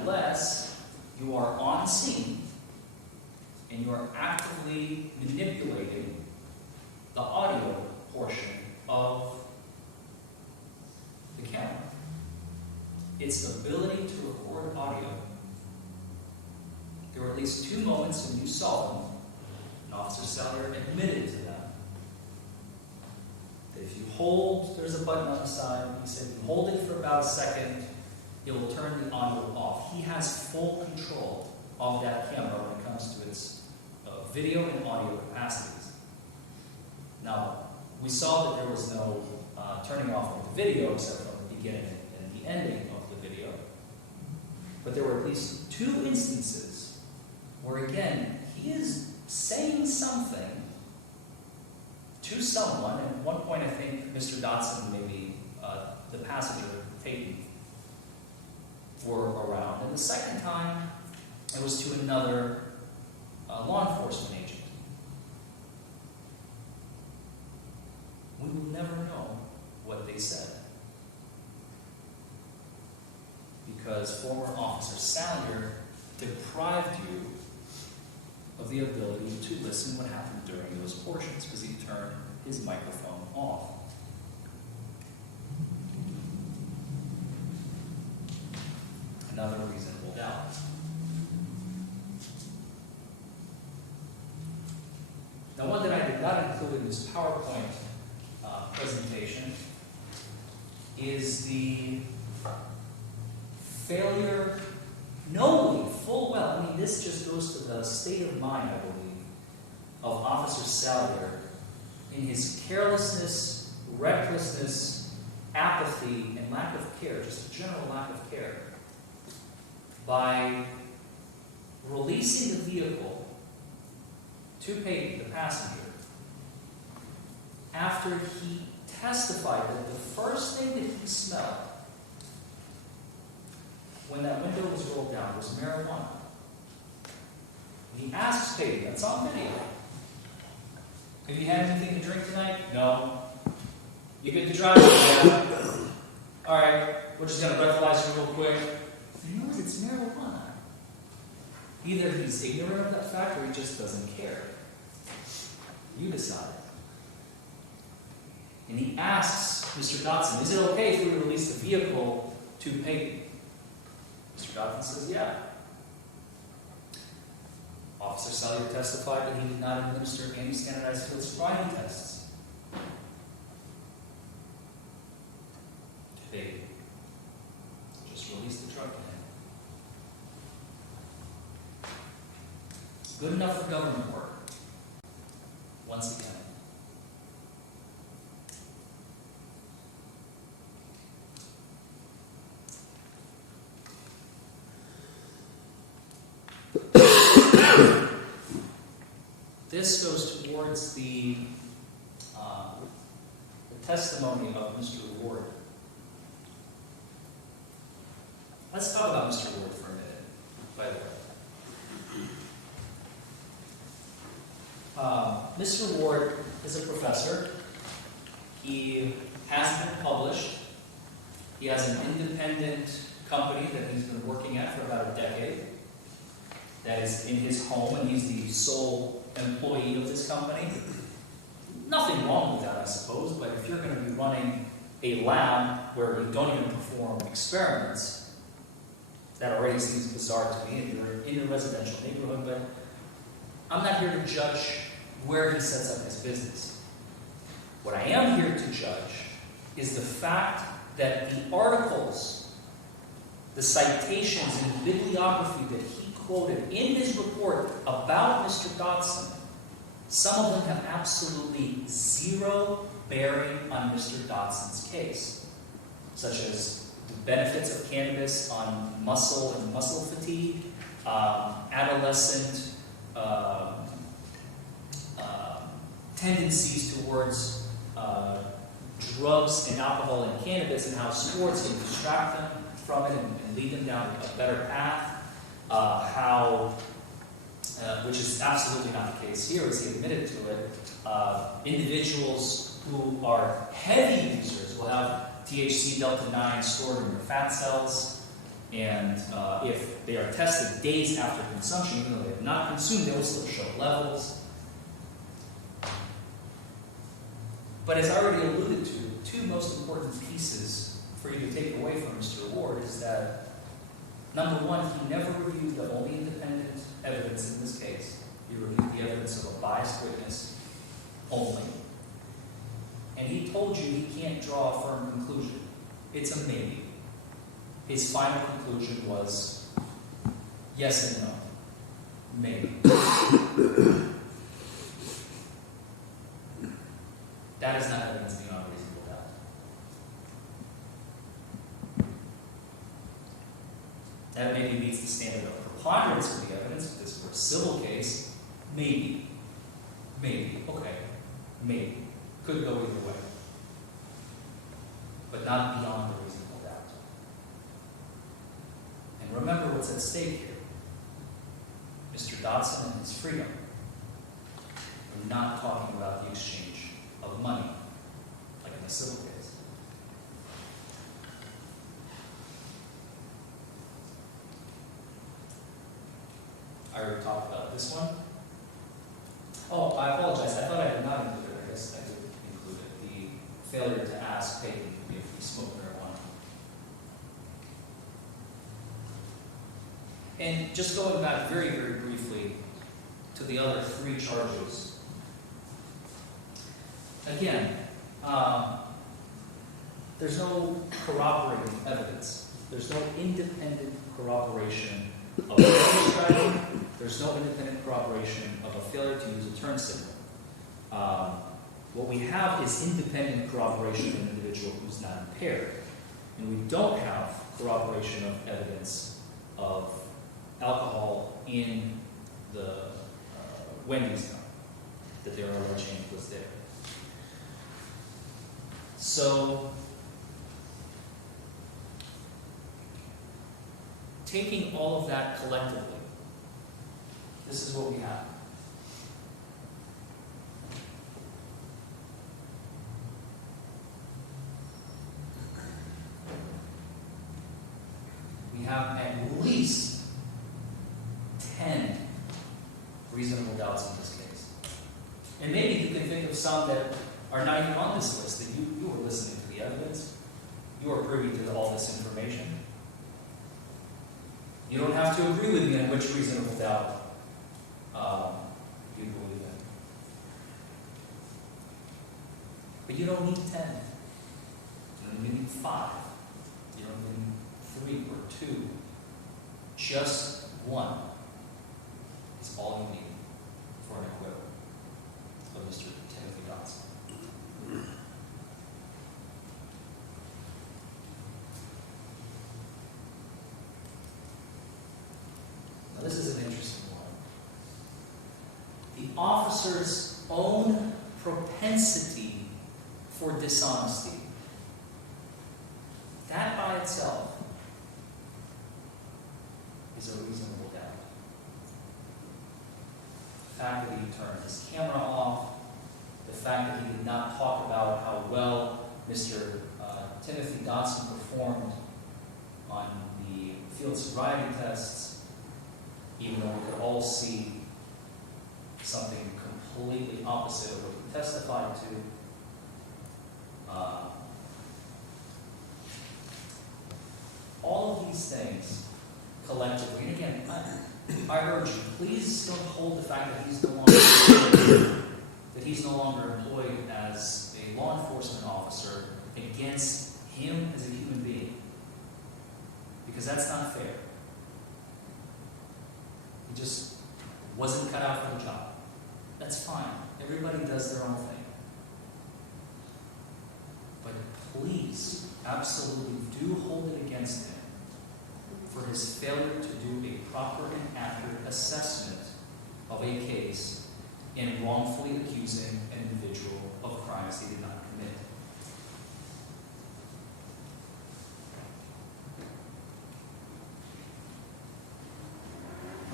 Unless you are on scene and you are actively manipulating the audio portion of the camera. Its ability to record audio. There were at least 2 moments when you saw them, and Officer Skyler admitted to them. That if you hold, there's a button on the side, he said, you hold it for about a second, it will turn the audio off. He has full control of that camera when it comes to its video and audio capacities. Now, we saw that there was no turning off of the video except from the beginning and the ending of the video. But there were at least 2 instances where, again, he is saying something to someone. At one point, I think Mr. Dotson, maybe the passenger, Peyton, were around. And the second time, it was to another law enforcement agent. We will never know what they said, because former Officer Skyler deprived you of the ability to listen what happened during those portions, because he turned his microphone off. Another reasonable doubt. Now, one that I did not include in this PowerPoint presentation is the failure, knowing full well, I mean, this just goes to the state of mind, I believe, of Officer Skyler in his carelessness, recklessness, apathy, and lack of care, just a general lack of care, by releasing the vehicle to Peyton, the passenger, after he testified that the first thing that he smelled when that window was rolled down was marijuana. And he asks Peyton, that's on video, have you had anything to drink tonight? No. You good to drive? Yeah. All right, we're just going to breathalyze you real quick. He knows it's marijuana. Either he's ignorant of that fact or he just doesn't care. You decide. And he asks Mr. Dotson, is it okay if we release the vehicle to Peyton? Mr. Dotson says, yeah. Officer Skyler testified that he did not administer any standardized field sobriety tests to Peyton. Just release the truck to him. Good enough for government work. Once again. This goes towards the testimony of Mr. Ward. Let's talk about Mr. Ward for a minute, by the way. Mr. Ward is a professor. He has been published. He has an independent company that he's been working at for about a decade. That is in his home, and he's the sole employee of this company. Nothing wrong with that, I suppose, but if you're going to be running a lab where you don't even perform experiments, that already seems bizarre to me, and you're in a residential neighborhood, but I'm not here to judge where he sets up his business. What I am here to judge is the fact that the articles, the citations and bibliography that he quoted in his report about Mr. Dotson, some of them have absolutely zero bearing on Mr. Dotson's case, such as the benefits of cannabis on muscle and muscle fatigue, adolescent tendencies towards drugs and alcohol and cannabis, and how sports can distract them from it and lead them down a better path. Which is absolutely not the case here, as he admitted to it, individuals who are heavy users will have THC delta 9 stored in their fat cells, and if they are tested days after consumption, even though they have not consumed, they will still show levels. But as I already alluded to, the 2 most important pieces for you to take away from Mr. Ward is that, number one, he never reviewed the only independent evidence in this case. He reviewed the evidence of a biased witness only. And he told you he can't draw a firm conclusion. It's a maybe. His final conclusion was yes and no. Maybe. That maybe meets the standard of preponderance of the evidence, if this were a civil case, maybe. Maybe, okay, maybe. Could go either way. But not beyond a reasonable doubt. And remember what's at stake here. Mr. Dodson and his freedom. We're not talking about the exchange of money, like in a civil case. I already talked about this one. Oh, I apologize. I thought I did not include it. I guess I did include it. The failure to ask Peyton if he smoked marijuana. And just going back very, very briefly to the other three charges. Again, there's no corroborating evidence. There's no independent corroboration of a driving. There's no independent corroboration of a failure to use a turn signal. What we have is independent corroboration of an individual who's not impaired. And we don't have corroboration of evidence of alcohol in the Wendy's gun that they're alleging was there. So, taking all of that collectively, this is what we have. We have at least 10 reasonable doubts in this case. And maybe you can think of some that are not even on this list, that you were listening to the evidence. You are privy to all this information. You don't have to agree with me on which reasonable doubt you believe in. But you don't need 10. You don't even need 5. You don't need 3 or 2. Just one is all you need for an acquittal of Mr. Timothy Dodson. Now this is an interesting one. The officer's own propensity for dishonesty. That by itself is a reasonable doubt. The fact that he turned his camera off, the fact that he did not talk about how well Mr. Timothy Dodson performed on the field sobriety tests, even though we could all see something completely opposite of what he testified to. All of these things collectively, and again, I urge you, please don't hold the fact that he's no longer employed as a law enforcement officer against him as a human being, because that's not fair. He just wasn't cut out for the job. That's fine. Everybody does their own thing. But please, absolutely do hold it against him for his failure to do a proper and accurate assessment of a case in wrongfully accusing an individual of crimes he did not commit.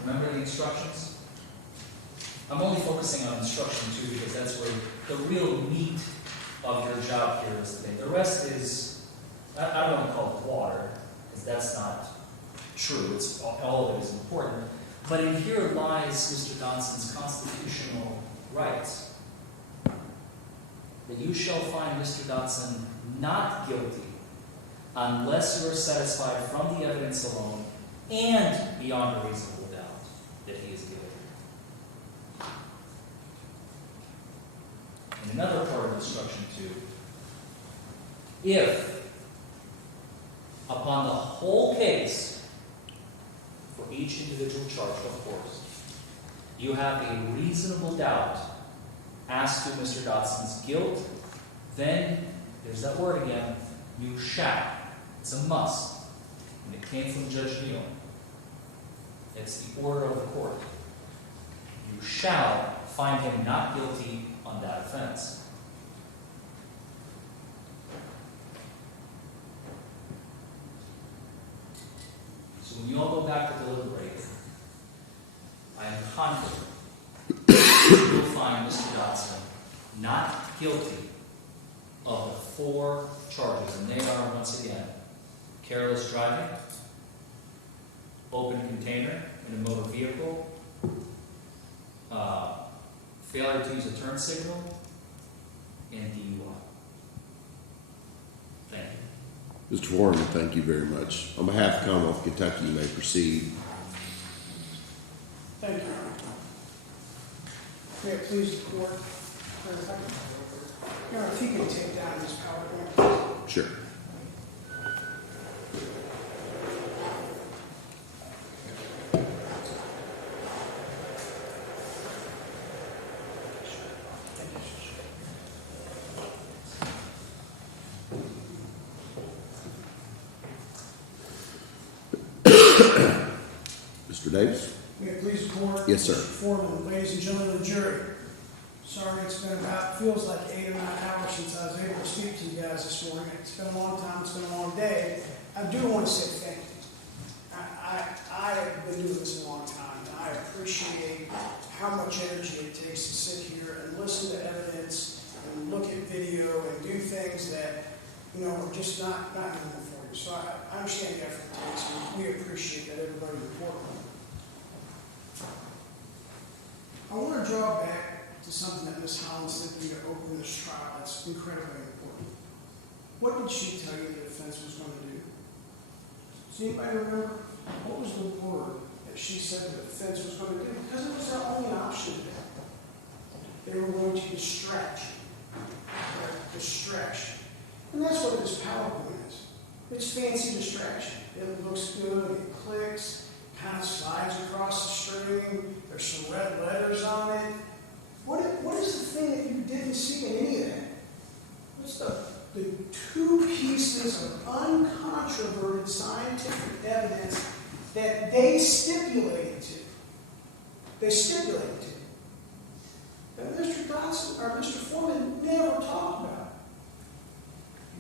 Remember the instructions? I'm only focusing on instruction 2 because that's where the real meat of your job here is today. The rest is, I don't want to call it water, because that's not true. It's all of it is important. But in here lies Mr. Dodson's constitutional rights. That you shall find Mr. Dodson not guilty unless you are satisfied from the evidence alone and beyond a reasonable doubt that he is guilty. And another part of instruction 2, if upon the whole case, for each individual charge, of course, you have a reasonable doubt as to Mr. Dodson's guilt, then, there's that word again, you shall. It's a must. And it came from Judge Neal. It's the order of the court. You shall find him not guilty on that offense. So when you all go back to deliberate, I am confident you will find Mr. Dodson not guilty of the 4 charges, and they are, once again, careless driving, open container in a motor vehicle, failure to use a turn signal, and DUI. Thank you. Mr. Foreman, thank you very much. On behalf of the Commonwealth of Kentucky, you may proceed. Thank you. May it please the court, if you can take down this PowerPoint. Sure. Mr. Davis? May it please the court? Yes, sir. Mr. Foreman, ladies and gentlemen of the jury. Sorry, it's been feels like 8 or 9 hours since I was able to speak to you guys this morning. It's been a long time, it's been a long day. I do want to say thank you. I have been doing this a long time, and I appreciate how much energy it takes to sit here and listen to evidence and look at video and do things that, are just not normal for you. So I understand the effort it takes, and we appreciate that everybody reporting. I want to draw back to something that Ms. Holland said to me to open this trial that's incredibly important. What did she tell you the defense was going to do? Does anybody remember? What was the word that she said the defense was going to do? Because it was their only option. They were going to distract you. Distraction. And that's what this PowerPoint is. It's fancy distraction. It looks good, it clicks, kind of slides across the screen, there's some red letters on it. What is the thing that you didn't see in any of that? What's the 2 pieces of uncontroverted scientific evidence that they stipulated to? They stipulated to. That Mr. Dodson or Mr. Foreman never talked about.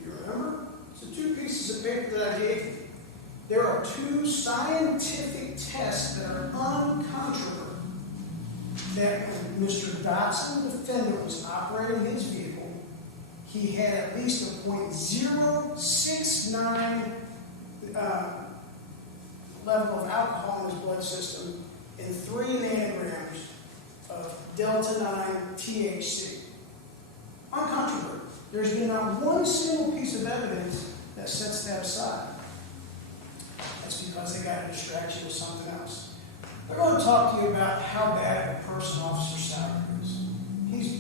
You remember? It's the 2 pieces of paper that I gave you. There are 2 scientific tests that are uncontroverted. That when Mr. Dodson, the defendant, was operating his vehicle, he had at least a .069 level of alcohol in his blood system and 3 nanograms of delta-9 THC. Uncontroverted. There's been not one single piece of evidence that sets that aside. That's because they got a distraction with something else. They're going to talk to you about how bad a person Officer Skyler is.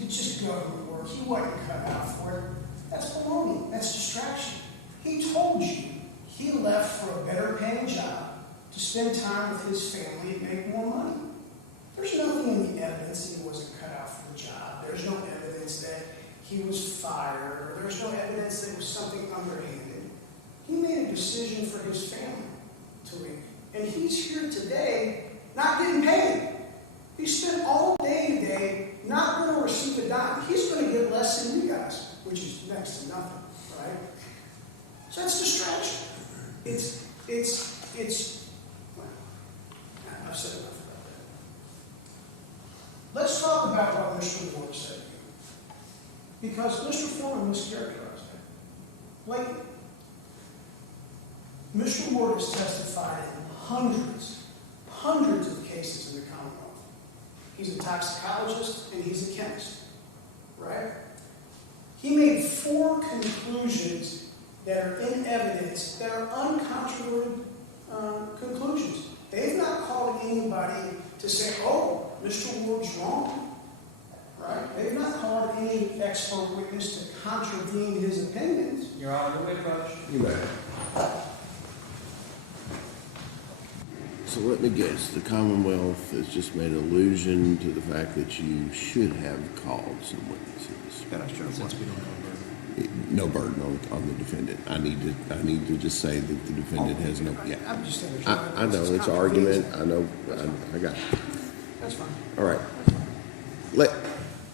It's just government work. He wasn't cut out for it. That's baloney. That's distraction. He told you he left for a better paying job to spend time with his family and make more money. There's nothing in the evidence that he wasn't cut out for the job. There's no evidence that he was fired, or there's no evidence that it was something underhanded. He made a decision for his family to leave. And he's here today not getting paid. He spent all day today not going to receive a dime. He's going to get less than you guys, which is next to nothing, right? So that's distraction. Well, I've said enough about that. Let's talk about what Mr. Ward said to you. Because Mr. Foreman mischaracterized that. Blatantly. Mr. Ward has testified in hundreds of cases in the Commonwealth. He's a toxicologist and he's a chemist, right? He made 4 conclusions that are in evidence that are uncontroverted conclusions. They've not called anybody to say, oh, Mr. Ward's wrong, right? They've not called any expert witness to contravene his opinions. Your Honor, may I approach? You may. So let me guess, the Commonwealth has just made allusion to the fact that you should have called some witnesses. Since we don't know no burden on the defendant. I need to just say that the defendant has no, yeah. I'm just saying. I know, it's an argument, I know, I got it. That's fine. All right.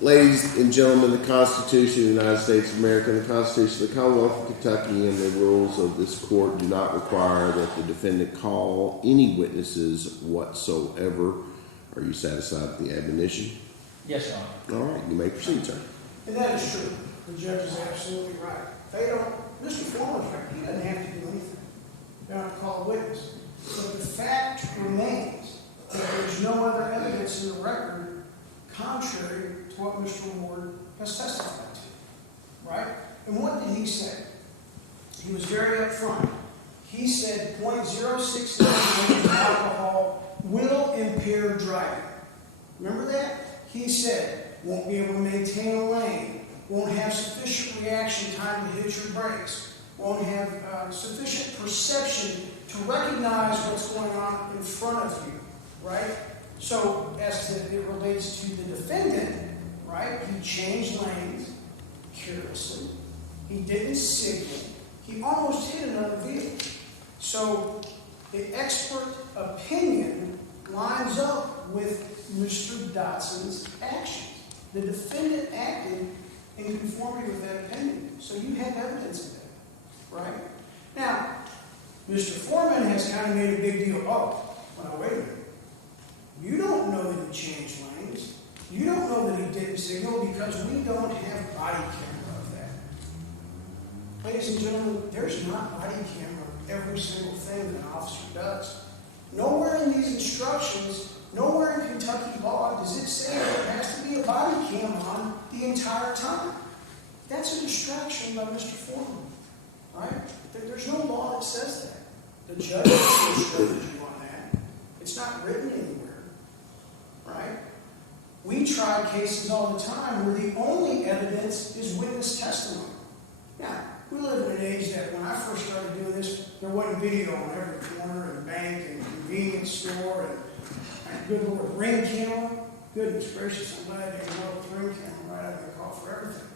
Ladies and gentlemen, the Constitution of the United States of America and the Constitution of the Commonwealth of Kentucky and the rules of this court do not require that the defendant call any witnesses whatsoever. Are you satisfied with the admonition? Yes, Your Honor. All right, you may proceed, sir. And that is true. The judge is absolutely right. They don't, Mr. Forman's right. He doesn't have to do anything. They don't have to call a witness. But the fact remains that there's no other evidence in the record contrary to what Mr. Ward has testified to. Right? And what did he say? He was very upfront. He said 0.069 of alcohol will impair driving. Remember that? He said won't be able to maintain a lane, won't have sufficient reaction time to hit your brakes, won't have sufficient perception to recognize what's going on in front of you, right? So, as to, it relates to the defendant, right? He changed lanes carelessly. He didn't signal. He almost hit another vehicle. So, the expert opinion lines up with Mr. Dotson's actions. The defendant acted in conformity with that opinion. So you have evidence of that, right? Now, Mr. Forman has kind of made a big deal. Oh, well, wait a minute. You don't know that he changed lanes. You don't know that he didn't signal because we don't have body camera of that. Ladies and gentlemen, there's not body camera of every single thing that an officer does. Nowhere in these instructions, nowhere in Kentucky law does it say there has to be a body cam on the entire time. That's a distraction by Mr. Forman, right? There's no law that says that. The judge has instructed you on that. It's not written anywhere, right? We try cases all the time where the only evidence is witness testimony. Now, we live in an age that when I first started doing this, there wasn't video on every corner and bank and convenience store and good Lord, ring camera. Goodness gracious, I'm glad they come up with ring camera right out of the call for everything.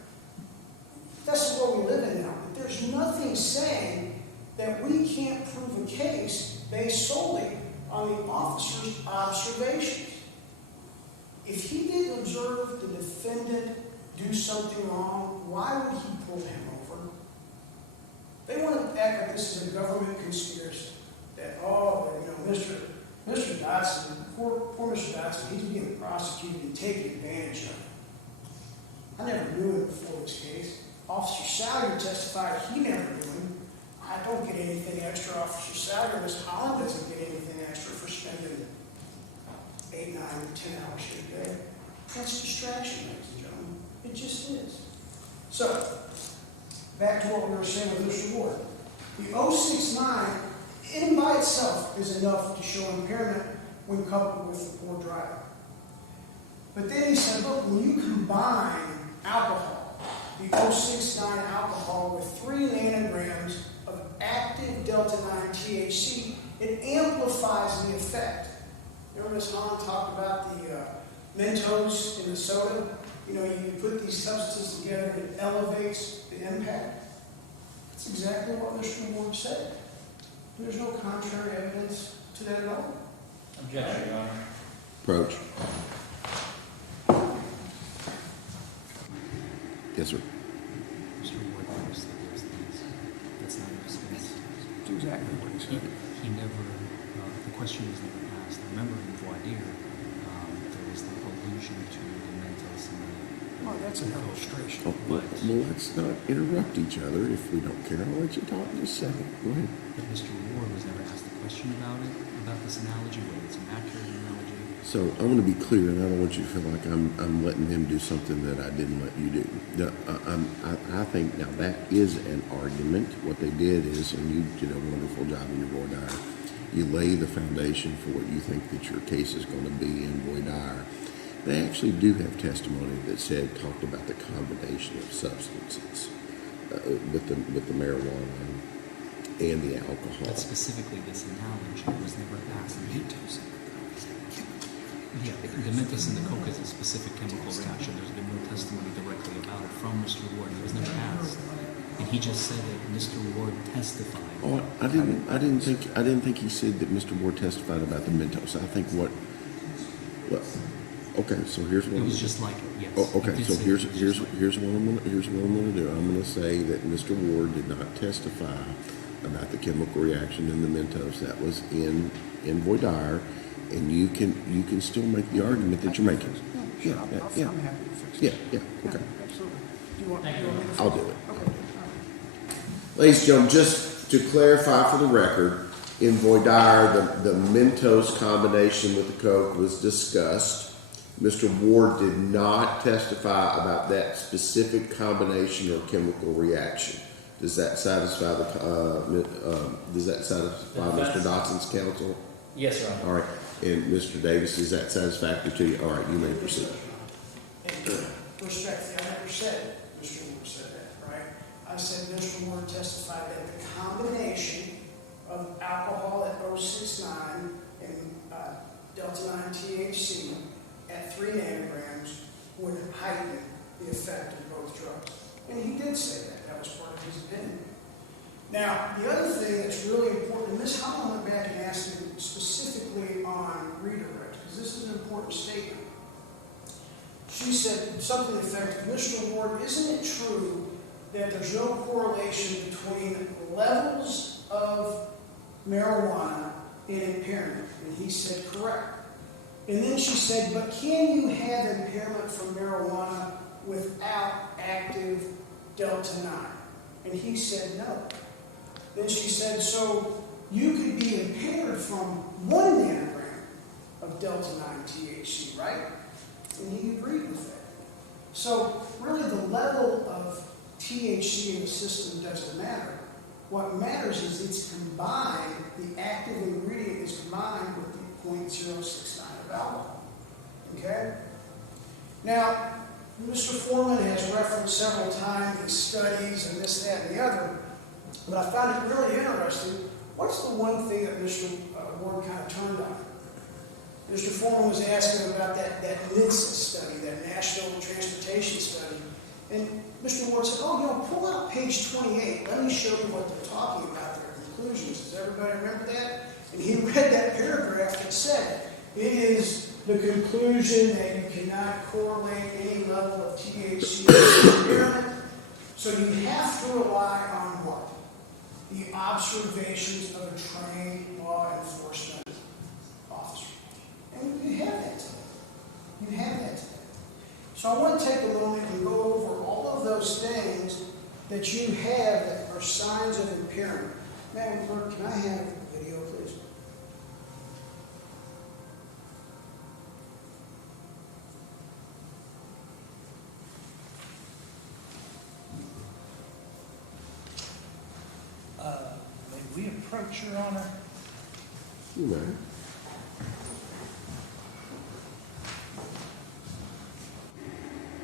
That's what we live in now. But there's nothing saying that we can't prove a case based solely on the officer's observations. If he didn't observe the defendant do something wrong, why would he pull him over? They want to act like this is a government conspiracy. That, oh, you know, Mr. Dotson, poor Mr. Dotson, he's being prosecuted and taken advantage of. I never knew him before this case. Officer Skyler testified he never knew him. I don't get anything extra. Officer Skyler, Ms. Holland doesn't get anything extra for spending 8, 9, 10 hours a day. That's distraction, ladies and gentlemen. It just is. So, back to what we were saying with Mr. Ward. The 069 in by itself is enough to show impairment when coupled with the poor driving. But then he said, look, when you combine alcohol, the 069 alcohol with 3 nanograms of active delta-9 THC, it amplifies the effect. Remember Ms. Holland talked about the Mentos in the soda? You know, you put these substances together and it elevates the impact. That's exactly what Mr. Ward said. There's no contrary evidence to that at all. Objection, Your Honor. Approach. Yes, sir. Mr. Ward knows that there's things. That's not his defense. That's exactly what he said. He never, the question was never asked. I remember in voir dire, there was the allusion to the Mentos and the... Well, that's an illustration. Oh, well, let's not interrupt each other if we don't care. I'll let you talk in just a second. Go ahead. But Mr. Ward was never asked a question about it, about this analogy, whether it's an accurate analogy. So I want to be clear, and I don't want you to feel like I'm letting him do something that I didn't let you do. I think now that is an argument. What they did is, and you did a wonderful job in your voir dire, you lay the foundation for what you think that your case is going to be in voir dire. They actually do have testimony that talked about the combination of substances with the marijuana and the alcohol. But specifically this analogy was never asked. Yeah, the Mentos and the Coke is a specific chemical reaction. There's been no testimony directly about it from Mr. Ward. It was never asked. And he just said that Mr. Ward testified. Oh, I didn't think he said that Mr. Ward testified about the Mentos. I think what, okay, so here's what. It was just like, yes. Oh, okay, he did so say here's that. what I'm gonna do. I'm gonna say that Mr. Ward did not testify about the chemical reaction in the Mentos. That was in voir dire, and you can still make the argument that you're making. Sure, Yeah. I'm happy to fix Yeah, it. yeah, okay. Absolutely. Do you want me to? I'll do it. Okay. Ladies and gentlemen, just to clarify for the record, in voir dire, the Mentos combination with the Coke was discussed. Mr. Ward did not testify about that specific combination or chemical reaction. Does that satisfy Mr. Dotson's counsel? Yes, Your Honor. All right. And Mr. Davis, is that satisfactory to you? All right, you may proceed. Respectfully, I never said Mr. Ward said that, right? I said Mr. Ward testified that the combination of alcohol at 0.69 and delta 9 THC at 3 nanograms would heighten the effect of both drugs. And he did say that. That was part of his opinion. Now, the other thing that's really important, and Ms. Holland went back and asked me specifically on redirect, because this is an important statement. She said something to the effect of, Mr. Ward, isn't it true that there's no correlation between levels of marijuana and impairment? And he said, correct. And then she said, but can you have impairment from marijuana without active delta 9? And he said, no. Then she said, so you could be impaired from 1 nanogram of delta 9 THC, right? And he agreed with that. So really the level of THC in the system doesn't matter. What matters is it's combined, the active ingredient is combined with the 0.069 of alcohol. Okay? Now, Mr. Forman has referenced several times his studies and this, that, and the other, but I found it really interesting. What's the one thing that Mr. Ward kind of turned on? Mr. Forman was asking about that NHTSA study, that National Transportation Study, and Mr. Ward said, oh, pull out page 28. Let me show you what they're talking about, their conclusions. Does everybody remember that? And he read that paragraph that said, it is the conclusion that you cannot correlate any level of THC with impairment. So you have to rely on what? The observations of a trained law enforcement officer. And you have that today. You have that today. So I want to take a moment and go over all of those things that you have that are signs of impairment. Madam Clerk, can I have the video, please? May we approach, Your Honor? You may.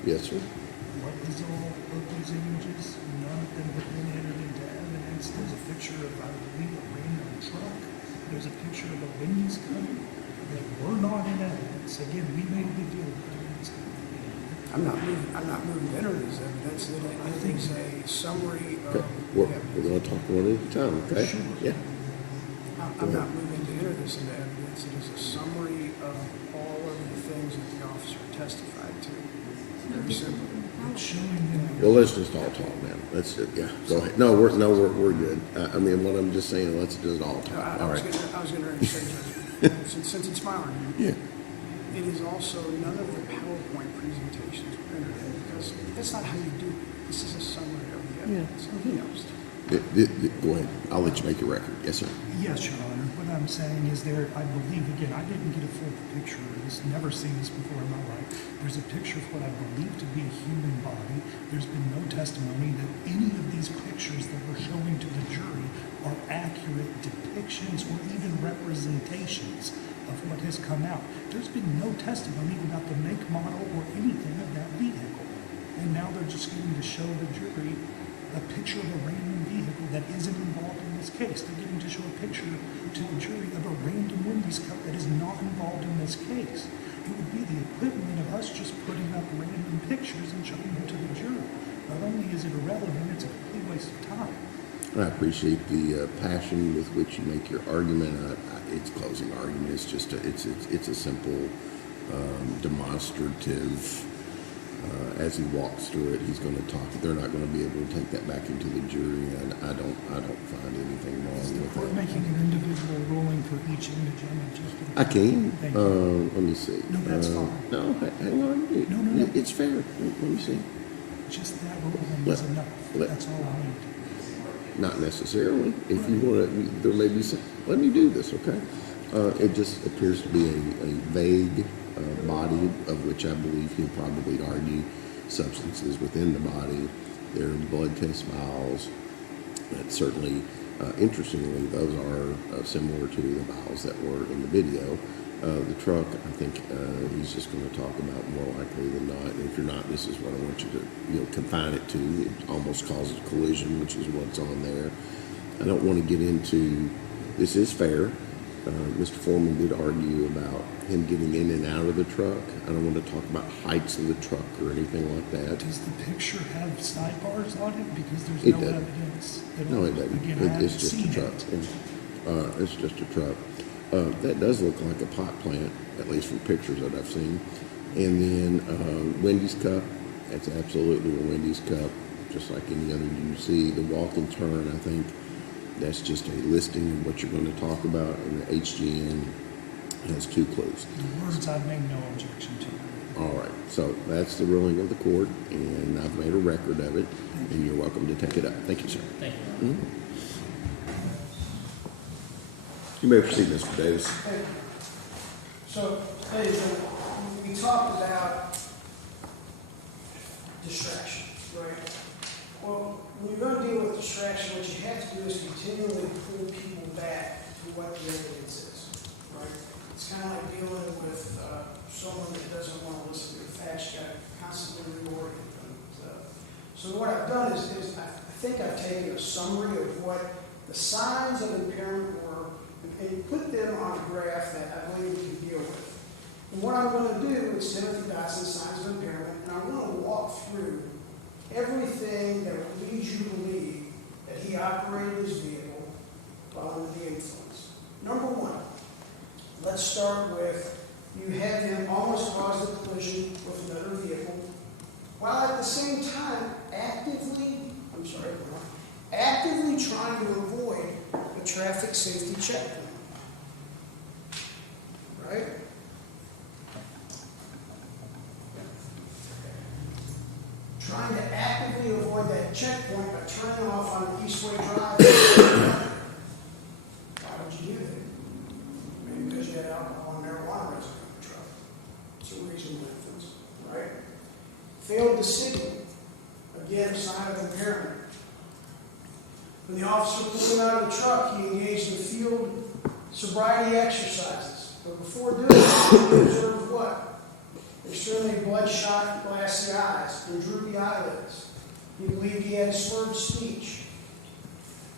Yes, sir. What is all of these images? None of them have been entered into evidence. There's a picture of, I believe, a random truck. There's a picture of a Wendy's coming that were not in evidence. Again, we made a big deal about the Wendy's coming. I'm not moving to enter this evidence. I think it's a summary of. Okay. We're going to talk one at a time, okay? Sure. Yeah. I'm not moving to enter this into evidence. It is a summary of all of the things that the officer testified to. Very simple. It's showing them. Well, let's just all talk now. Let's yeah. Go ahead. No, we're good. I mean, what I'm just saying, let's just all talk. I All was right. going to say, Judge, since it's my argument, Yeah. it is also none of the PowerPoint presentations were entered in because that's not how you do it. This is a summary of the evidence. And he knows that. Go ahead. I'll let you make your record. Yes, sir. Yes, Your Honor. What I'm saying is I believe, again, I didn't get a full picture of this, never seen this before in my life. There's a picture of what I believe to be a human body. There's been no testimony that any of these pictures that we're showing to the jury are accurate depictions or even representations of what has come out. There's been no testimony about the make, model, or anything of that vehicle. And now they're just getting to show the jury a picture of a random vehicle that isn't involved in this case. They're getting to show a picture to the jury of a random Wendy's cup that is not involved in this case. It pictures and show them to the jury. Not only is it irrelevant, it's a complete waste of time. I appreciate the passion with which you make your argument. It's closing argument. It's just it's a simple demonstrative. As he walks through it, he's going to talk. They're not going to be able to take that back into the jury, and I don't find anything wrong Is the with court that. making an individual ruling for each individual? I can. Thank you. Let me see. No, that's fine. No, hang on. No. It's fair. Let me see. Just that ruling Let- is enough. let- That's all I need. Not necessarily. If you want to, there may be some. Let me do this, okay? It just appears to be a vague body, of which I believe he'll probably argue substances within the body. There are blood test vials. That certainly, interestingly, those are similar to the vials that were in the video. The truck, I think he's just going to talk about more likely than not. And if you're not, this is what I want you to confine it to. It almost causes collision, which is what's on there. I don't want to get into, this is fair. Mr. Foreman did argue about him getting in and out of the truck. I don't want to talk about heights of the truck or anything like that. Does the picture have sidebars on it? Because there's It no doesn't. evidence. At No, all. it doesn't. Again, I haven't It's just a seen truck. it. It's just a truck. That does look like a pot plant, at least from pictures that I've seen. And then Wendy's cup. That's absolutely a Wendy's cup, just like any other you see. The walk and turn, I think that's just a listing of what you're going to talk about. And the HGN has 2 clues. The words I make no objection to. All right, so that's the ruling of the court, and I've made a record of it, and you're welcome to take it up. Thank you, sir. Thank you. You may proceed, Mr. Davis. Thank you. So, ladies and gentlemen, we talked about distraction, right? Well, when you're going to deal with distraction, what you have to do is continually pull people back to what the evidence is, right? It's kind of like dealing with someone that doesn't want to listen to the facts. You got to constantly reorient them. So what I've done is I think I've taken a summary of what the signs of impairment were and put them on a graph that I believe we can deal with. And what I'm going to do is Timothy Dotson's signs of impairment, and I'm going to walk through everything that would lead you to believe that he operated his vehicle while under the influence. Number 1, let's start with you had him almost cause a collision with another vehicle, while at the same time actively trying to avoid a traffic safety checkpoint. Right? Trying to actively avoid that checkpoint by turning off on the Eastway Drive. Why would you do that? Maybe because you had alcohol and marijuana residue in the truck. It's a reasonable inference, right? Failed to signal. Again, a sign of impairment. When the officer pulled him out of the truck, he engaged in field sobriety exercises. But before doing that, he observed what? Extremely bloodshot, glassy eyes and droopy eyelids. He believed he had slurred speech.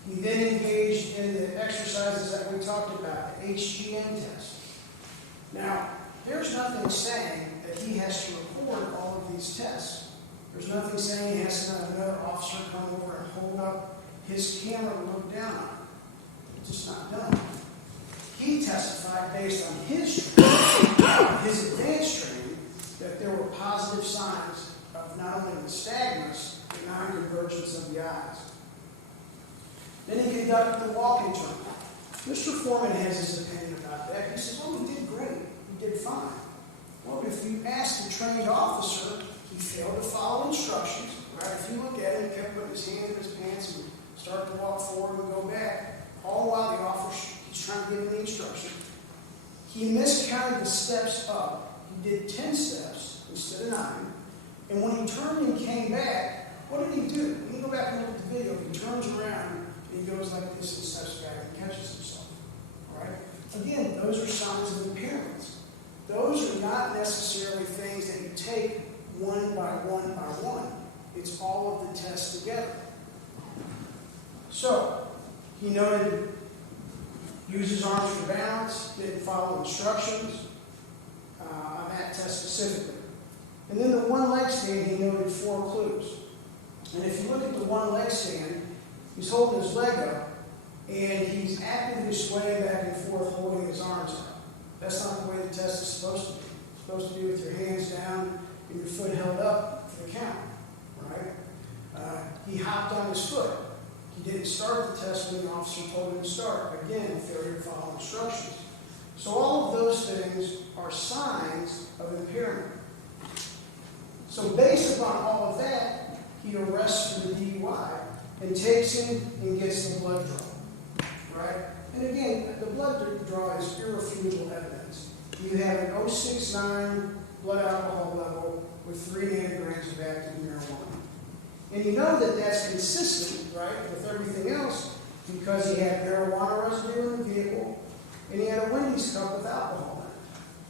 He then engaged in the exercises that we talked about, the HGN test. Now, there's nothing saying that he has to record all of these tests. There's nothing saying he has to have another officer come over and hold up his camera and look down on him. It's just not done. He testified based on his advanced training that there were positive signs of not only nystagmus, but non-convergence of the eyes. Then he conducted the walk-in turn. Mr. Foreman has his opinion about that. He says, oh, he did great. He did fine. Well, if you ask the trained officer, he failed to follow instructions. Right? If you look at him, he kept putting his hand in his pants and start to walk forward and go back. All while the officer, he's trying to give him the instruction. He miscounted the steps up. He did 10 steps instead of 9. And when he turned and came back, what did he do? When you go back and look at the video, he turns around and he goes like this and steps back and catches himself. All right? Again, those are signs of impairments. Those are not necessarily things that you take one by one. It's all of the tests together. So, he noted, use his arms for balance, didn't follow instructions on that test specifically. And then the one leg stand, he noted 4 clues. And if you look at the one leg stand, he's holding his leg up, and he's actively swaying back and forth, holding his arms up. That's not the way the test is supposed to be. It's supposed to be with your hands down and your foot held up for the count, right? He hopped on his foot. He didn't start the test when the officer told him to start. Again, failure to follow instructions. So all of those things are signs of impairment. So based upon all of that, he arrests for the DUI and takes him and gets the blood draw, right? And again, the blood draw is irrefutable evidence. You have an 0.69 blood alcohol level with 3 nanograms of active marijuana. And you know that that's consistent, right, with everything else because he had marijuana residue in the vehicle and he had a Wendy's cup with alcohol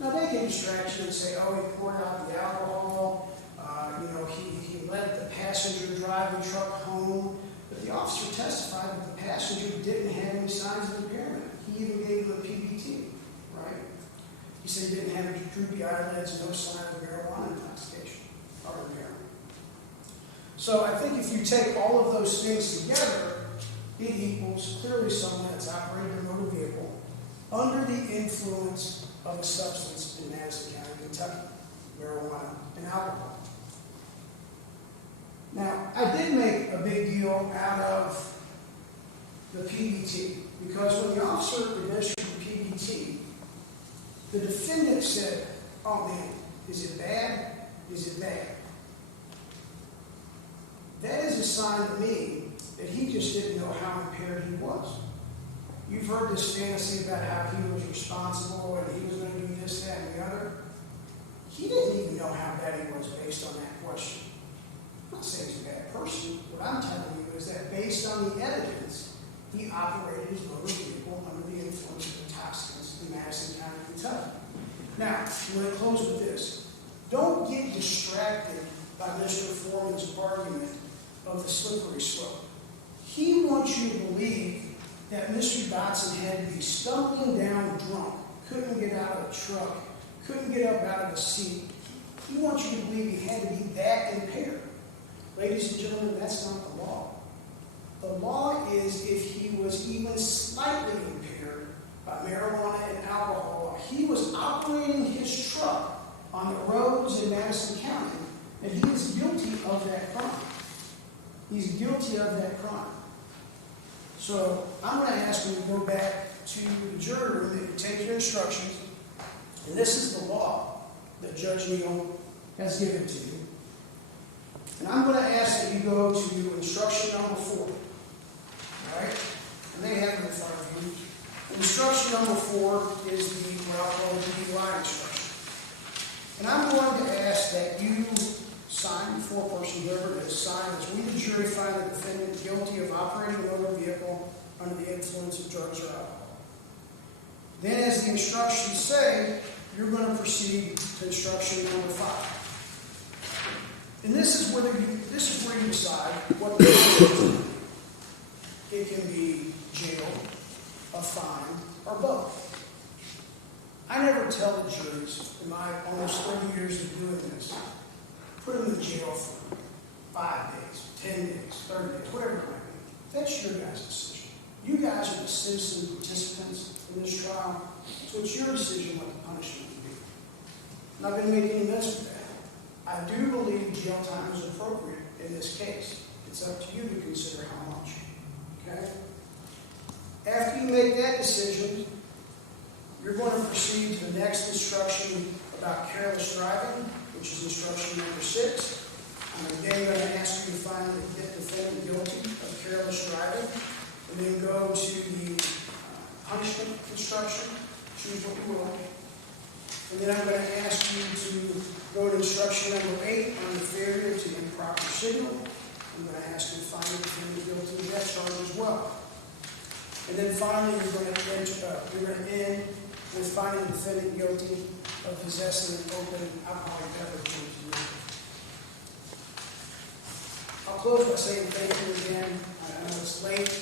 in it. Now they can distract you and say, oh, he poured out the alcohol, he let the passenger drive the truck home. But the officer testified that the passenger didn't have any signs of impairment. He even gave him a PBT, right? He said he didn't have any droopy eyelids and no sign of marijuana intoxication or impairment. So I think if you take all of those things together, it equals clearly someone that's operating a motor vehicle under the influence of a substance in Madison County, Kentucky, marijuana and alcohol. Now, I did make a big deal out of the PBT because when the officer administered the PBT, the defendant said, oh man, is it bad? Is it bad? That is a sign to me that he just didn't know how impaired he was. You've heard this fantasy about how he was responsible and he was going to do this, that, and the other. He didn't even know how bad he was based on that question. I'm not saying he's a bad person. What I'm telling you is that based on the evidence, he operated his motor vehicle under the influence of intoxicants in Madison County, Kentucky. Now, I'm going to close with this. Don't get distracted by Mr. Forman's argument of the slippery slope. He wants you to believe that Mr. Dotson had to be stumbling down drunk, couldn't get out of the truck, couldn't get up out of the seat. He wants you to believe he had to be that impaired. Ladies and gentlemen, that's not the law. The law is if he was even slightly impaired by marijuana and alcohol, while he was operating his truck on the roads in Madison County, and he is guilty of that crime. He's guilty of that crime. So I'm going to ask you to go back to the jury room that you take your instructions, and this is the law that Judge Neal has given to you. And I'm going to ask that you go to instruction number 4. All right? And they have it in front of you. Instruction number 4 is the what I'll call the DUI instruction. And I'm going to ask that you sign, foreperson, whoever it is, sign as we, the jury, find the defendant guilty of operating a motor vehicle under the influence of drugs or alcohol. Then, as the instructions say, you're going to proceed to instruction number 5. And this is where you decide what the sentence is. It can be jail, a fine, or both. I never tell the juries in my almost 30 years of doing this, put them in jail for 5 days, 10 days, 30 days, whatever it might be. That's your guys' decision. You guys are the citizen participants in this trial, so it's your decision what the punishment will be. I'm not going to make any mess with that. I do believe jail time is appropriate in this case. It's up to you to consider how much. Okay? After you make that decision, you're going to proceed to the next instruction about careless driving, which is instruction number 6. I'm again going to ask you to find the defendant guilty of careless driving, and then go to the punishment instruction. Choose what you will. And then I'm going to ask you to go to instruction number 8 on the failure to improper signal. I'm going to ask you to find the defendant guilty of that charge as well. And then finally, you're going to end with finding the defendant guilty of possessing an open alcoholic beverage. I'll close by saying thank you again. I know it's late.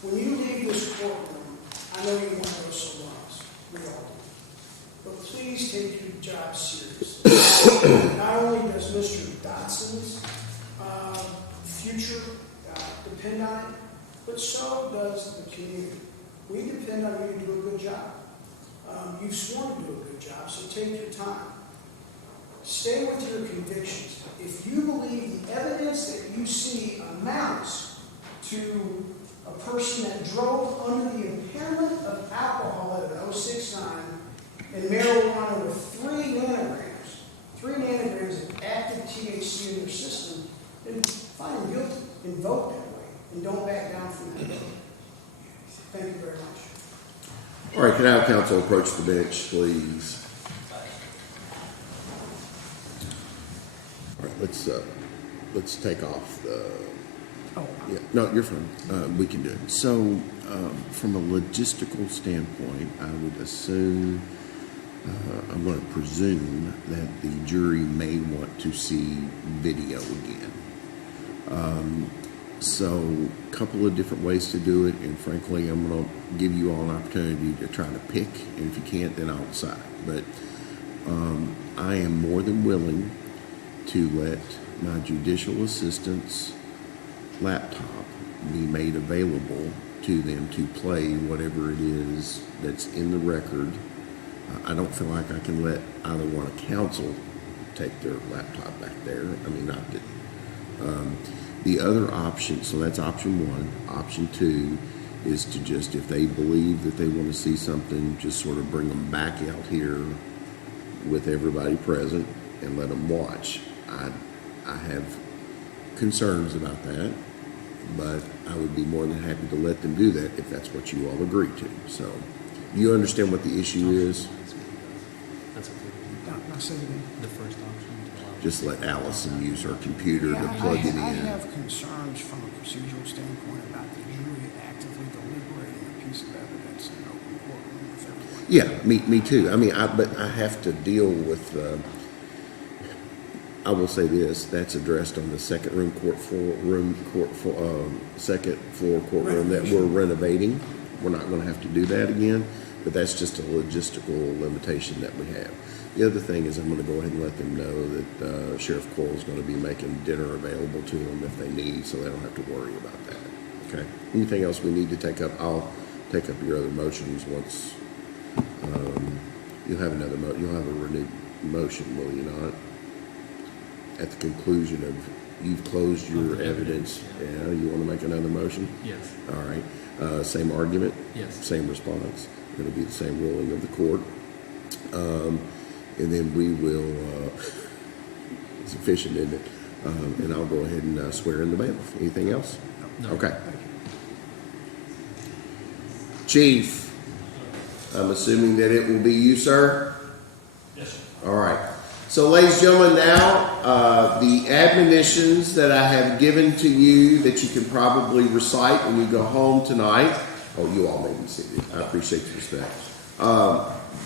When you leave this courtroom, I know you want those salons. We all do. But please take your job seriously. not only does Mr. Dotson's future depend on it, but so does the community. We depend on you to do a good job. You've sworn to do a good job, so take your time. Stay with your convictions. If you believe the evidence that you see amounts to a person that drove under the impairment of alcohol at an 069 and marijuana with 3 nanograms of active THC in your system, then find him guilty and vote that way. And don't back down from that vote. Thank you very much. All right, can I have counsel approach the bench, please? All right, let's take off the. Yeah, no, you're fine. We can do it. So, from a logistical standpoint, I would assume, I'm going to presume that the jury may want to see video again. So, a couple of different ways to do it, and frankly, I'm going to give you all an opportunity to try to pick, and if you can't, then I'll decide. But I am more than willing to let my judicial assistant's laptop be made available to them to play whatever it is that's in the record. I don't feel like I can let either one of counsel take their laptop back there. I mean, not that. The other option, so that's option one. Option two is to just, if they believe that they want to see something, just sort of bring them back out here with everybody present and let them watch. I have concerns about that, but I would be more than happy to let them do that if that's what you all agree to. So, you understand what the issue is? That's okay. Not saying anything. The first option to allow. Just let Allison use her computer to plug it in. I have concerns from a procedural standpoint about the jury actively deliberating a piece of evidence in an open courtroom with everyone. Yeah, me too. I mean, but I have to deal with. I will say this: that's addressed on the second second floor courtroom that we're renovating. We're not going to have to do that again, but that's just a logistical limitation that we have. The other thing is, I'm going to go ahead and let them know that Sheriff Coyle is going to be making dinner available to them if they need, so they don't have to worry about that. Okay. Anything else we need to take up? I'll take up your other motions once. You'll have another you'll have a renewed motion, will you not? At the conclusion of you've closed your evidence. Yeah, you want to make another motion? Yes. All right. Same argument? Yes. Same response. It'll be the same ruling of the court. And then we will, it's efficient, isn't it? And I'll go ahead and swear in the bailiff. Anything else? No. Okay. Chief, I'm assuming that it will be you, sir? Yes, sir. All right. So, ladies and gentlemen, now the admonitions that I have given to you that you can probably recite when you go home tonight. Oh, you all may be seated. I appreciate your respect.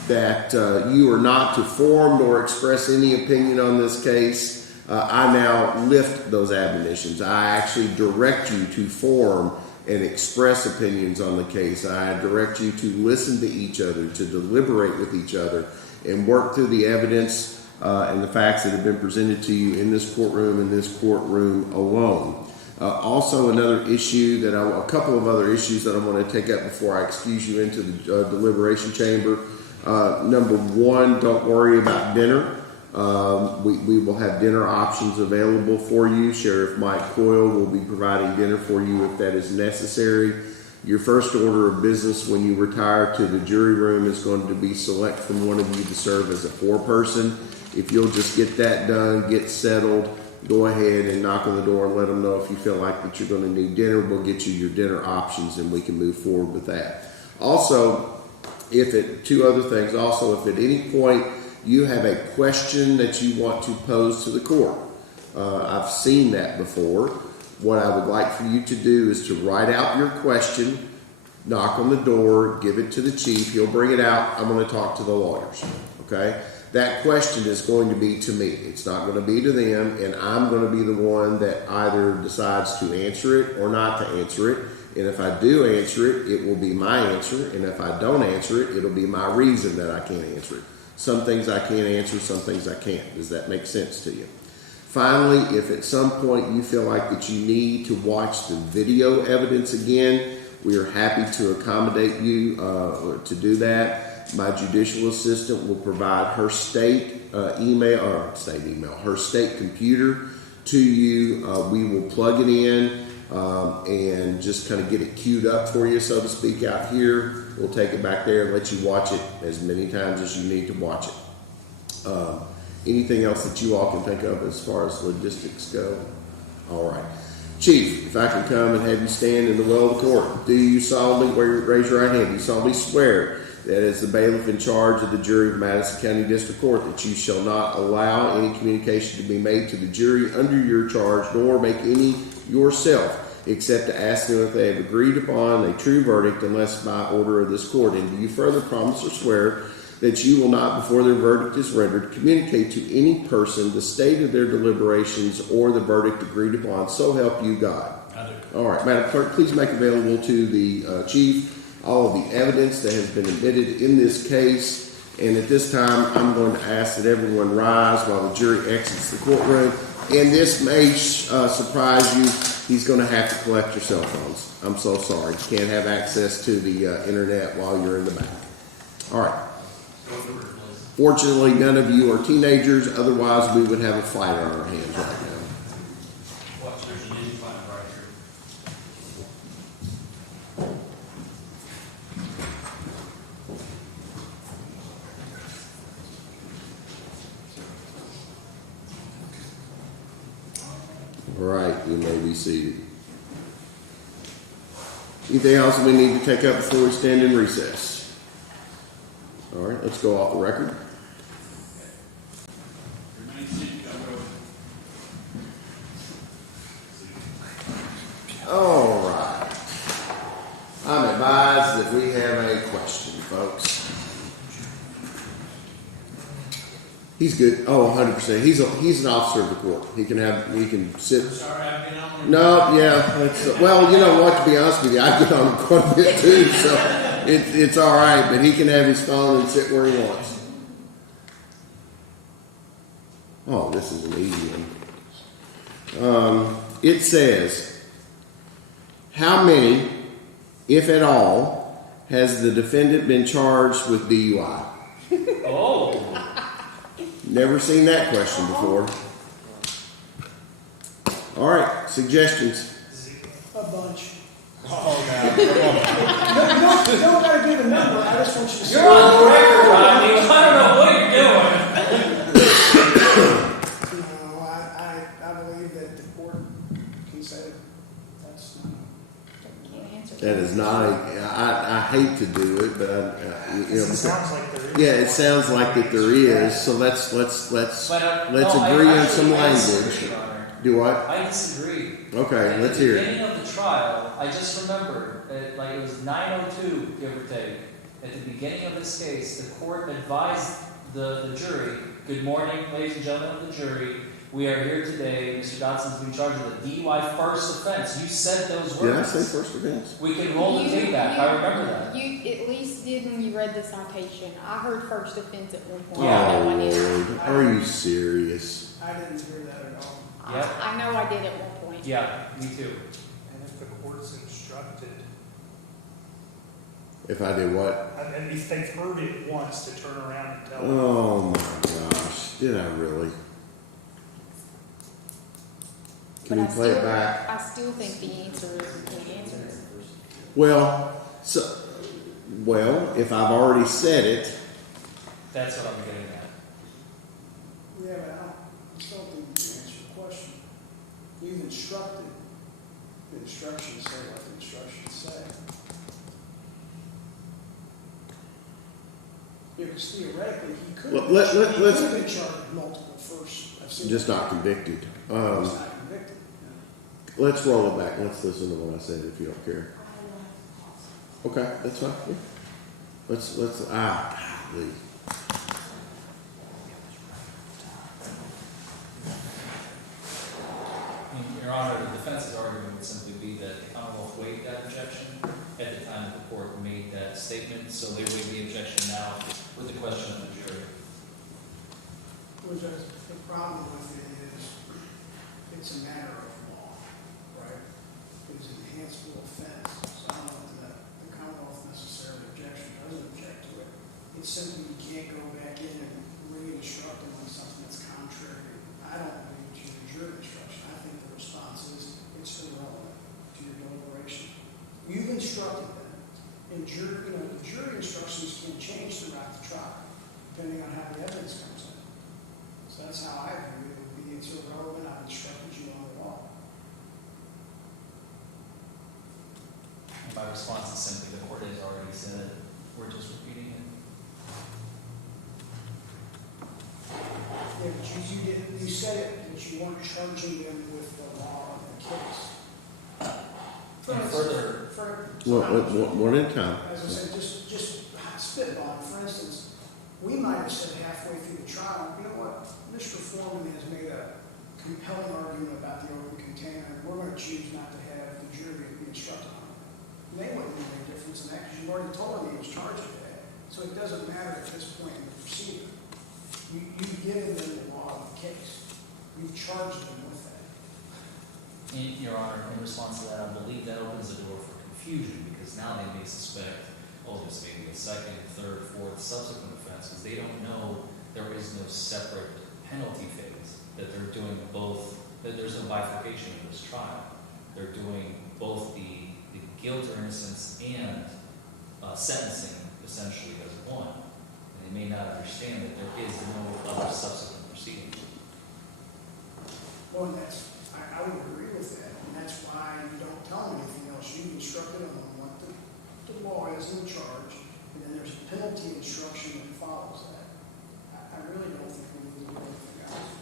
That you are not to form nor express any opinion on this case. I now lift those admonitions. I actually direct you to form and express opinions on the case. I direct you to listen to each other, to deliberate with each other, and work through the evidence and the facts that have been presented to you in this courtroom and this courtroom alone. Also, another issue a couple of other issues that I want to take up before I excuse you into the deliberation chamber. Number one, don't worry about dinner. We will have dinner options available for you. Sheriff Mike Coyle will be providing dinner for you if that is necessary. Your first order of business when you retire to the jury room is going to be select from one of you to serve as a foreperson. If you'll just get that done, get settled, go ahead and knock on the door and let them know if you feel like that you're going to need dinner. We'll get you your dinner options and we can move forward with that. Also, if at any point you have a question that you want to pose to the court, I've seen that before. What I would like for you to do is to write out your question, knock on the door, give it to the chief. He'll bring it out. I'm going to talk to the lawyers. Okay? That question is going to be to me. It's not going to be to them, and I'm going to be the one that either decides to answer it or not to answer it. And if I do answer it, it will be my answer. And if I don't answer it, it'll be my reason that I can't answer it. Some things I can't answer, some things I can't. Does that make sense to you? Finally, if at some point you feel like that you need to watch the video evidence again, we are happy to accommodate you to do that. My judicial assistant will provide her state her state computer to you. We will plug it in and just kind of get it queued up for you, so to speak, out here. We'll take it back there and let you watch it as many times as you need to watch it. Anything else that you all can think of as far as logistics go? All right. Chief, if I can come and have you stand in the well of the court, do you solemnly, raise your right hand, do you solemnly swear that as the bailiff in charge of the jury of Madison County District Court, that you shall not allow any communication to be made to the jury under your charge, nor make any yourself, except to ask them if they have agreed upon a true verdict, unless by order of this court? And do you further promise or swear that you will not, before their verdict is rendered, communicate to any person the state of their deliberations or the verdict agreed upon? So help you God. I do. All right, Madam Clerk, please make available to the Chief all of the evidence that has been admitted in this case. And at this time, I'm going to ask that everyone rise while the jury exits the courtroom. And this may surprise you. He's going to have to collect your cell phones. I'm so sorry. You can't have access to the internet while you're in the back. All right. Fortunately, none of you are teenagers. Otherwise, we would have a fight on our hands right now. All right, you may be seated. Anything else we need to take up before we stand in recess? All right, let's go off the record. All right. I'm advised that we have a question, folks. He's good. Oh, 100%. He's an officer of the court. He can sit. Sorry, I've been on. No, yeah. Well, you know what? To be honest with you, I get on him quite a bit too, so it's all right. But he can have his phone and sit where he wants. Oh, this is an easy one. It says, how many, if at all, has the defendant been charged with DUI? Oh. Never seen that question before. All right, suggestions. A bunch. Oh, You don't gotta give a number, I just want you to say. You're on the record, Rodney. I don't know what you're doing. No, I believe that the court can say that's not. Can't answer That is not I hate to do it, but It sounds like there is. yeah, it sounds like that there is. So let's But, agree on some I disagree, language. Your Honor. Do what? I disagree. Okay, let's hear At the it. beginning of the trial, I just remembered that like it was 9:02, give or take. At the beginning of this case, the court advised the jury, good morning, ladies and gentlemen of the jury. We are here today. Mr. Dodson's been charged with a DUI first offense. You said those Did I words. say first offense? We can roll the tape back. I remember that. You at least did when you read the citation. I heard first offense at one point. Yeah. I know I Oh did. Lord, are you serious? I didn't hear that at all. Yep. I know I did at one point. Yeah, me too. And if the court's instructed, If I did what? and if they've heard it once, to turn around and tell them. Oh my gosh, did I really? Can But we play it back? I still think the answer is you can't answer it. Well, if I've already said it, That's what I'm getting at. Yeah, but I still think you can answer the question. You've instructed, the instructions say what the instructions say. Because theoretically, he could have Let's- been charged with multiple first. I've seen just that. not convicted. He's not convicted. Let's roll it back. Let's listen to what I said if you don't care. Okay, that's fine. Yeah. Let's golly. Your Honor, the defense's argument would simply be that the Commonwealth waived that objection at the time that the court made that statement, so they waive the objection now with the question of the jury. you can't go back in and re-instruct them on something that's contrary. I don't believe to your jury instruction. I think the response is it's irrelevant to your deliberation. You've instructed them. And the jury instructions can change throughout the trial, depending on how the evidence comes in. So that's how I view it. It would be it's irrelevant. I've instructed you on the law. My response is simply the court has already said it. We're just repeating it. Yeah, but you didn't. You said it that you weren't charging them with the law of the case. And further, One at a time. As I said, just spitball. For instance, we might have said halfway through the trial, you know what, Mr. Forman has made a compelling argument about the open container, and we're going to choose not to have the jury be instructed on it. And they wouldn't make any difference in that because you've already told them he was charged with that. So it doesn't matter at this point in the proceeding. You've given them the law of the case. You've charged them with that. Your Honor, in response to that, I believe that opens the door for confusion because now they may suspect, oh, this may be a second, third, fourth, subsequent offense because they don't know there is no separate penalty phase, that they're doing both, that there's no bifurcation in this trial. They're doing both the guilt or innocence and sentencing essentially as one. And they may not understand that there is no other subsequent proceeding. Well, and I would agree with that, and that's why you don't tell them anything else. You instructed them on what the law is in charge, and then there's a penalty instruction that follows that. I really don't think we need to do anything else.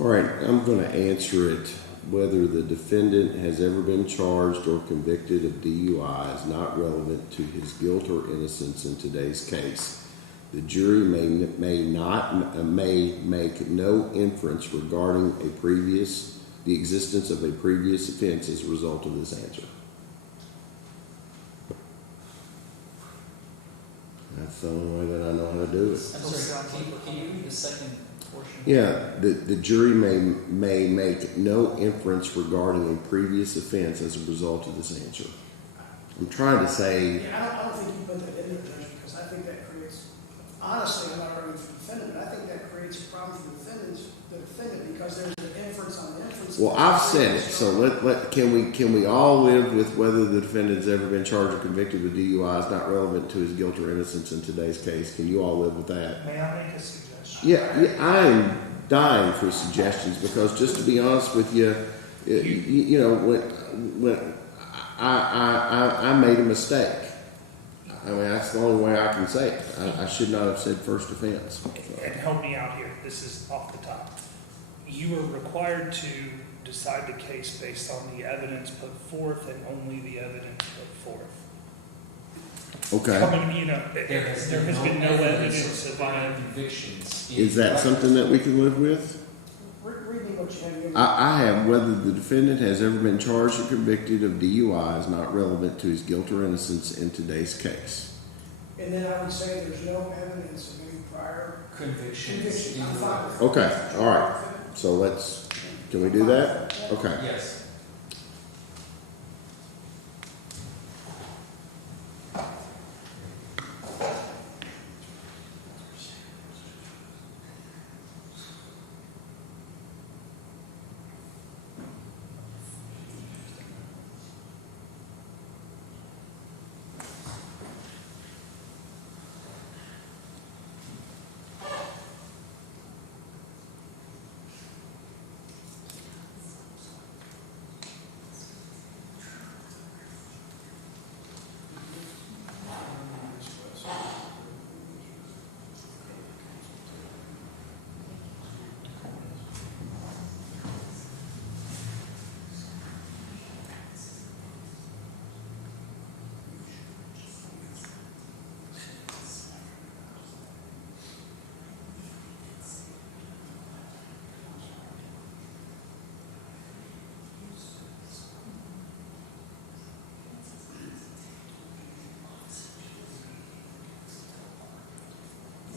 All right, I'm going to answer it. Whether the defendant has ever been charged or convicted of DUI is not relevant to his guilt or innocence in today's case. The jury may make no inference regarding the existence of a previous offense as a result of this answer. That's the only way that I know how to do it. I'm sorry, can you read the second portion? Yeah, the jury may make no inference regarding a previous offense as a result of this answer. I'm trying to say. Yeah, I don't think you put that in there, Judge, because I think that creates. Honestly, I'm not arguing for the defendant, but I think that creates a problem for the defendant because there's an inference on the inference. Well, I've said it, so can we all live with whether the defendant has ever been charged or convicted with DUI is not relevant to his guilt or innocence in today's case? Can you all live with that? May I make a suggestion? Yeah, I am dying for suggestions because, just to be honest with you, you know, when I made a mistake. I mean, that's the only way I can say it. I should not have said first offense. So. And help me out here. This is off the top. You are required to decide the case based on the evidence put forth and only the evidence put forth. Okay. I mean, you know, there has been no evidence of prior convictions. Is that something that we can live with? Read me what you have in I have whether the defendant has ever been charged or convicted of DUI is not relevant to his guilt or innocence in today's case. And then I would say there's no evidence of any prior Convictions. conviction. I'm fine with Okay, that. all right. So can we do that? Okay. Yes.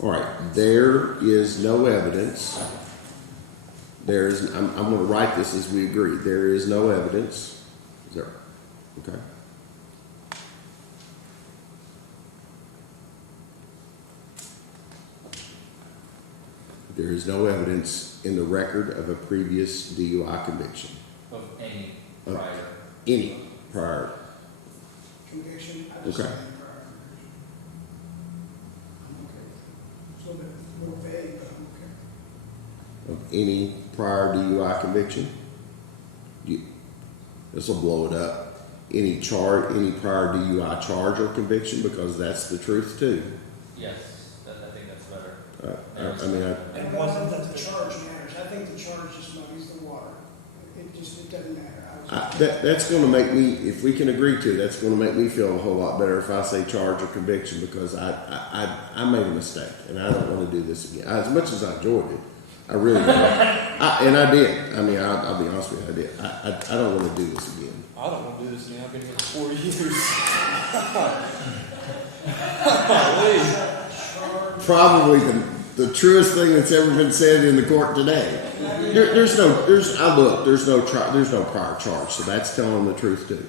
All right, there is no evidence. I'm going to write this as we agree. There is no evidence. Is there? Okay. There is no evidence in the record of a previous DUI conviction. Of any Of prior. Any prior. Conviction, I just Okay. say prior conviction. I'm okay. It's a little vague, but I'm okay. Of any prior DUI conviction. This will blow it up. Any prior DUI charge or conviction, because that's the truth too. Yes, I think that's better. And it wasn't that the charge matters. I think the charge just muddies the water. It doesn't matter. That's going to make me, if we can agree to, that's going to make me feel a whole lot better if I say charge or conviction, because I made a mistake and I don't want to do this again. As much as I enjoyed it, I really don't. And I did. I mean, I'll be honest with you, I did. I don't want to do this again. I don't want to do this again. I've been here for 4 years. Probably the truest thing that's ever been said in the court today. There's no prior charge, so that's telling the truth too.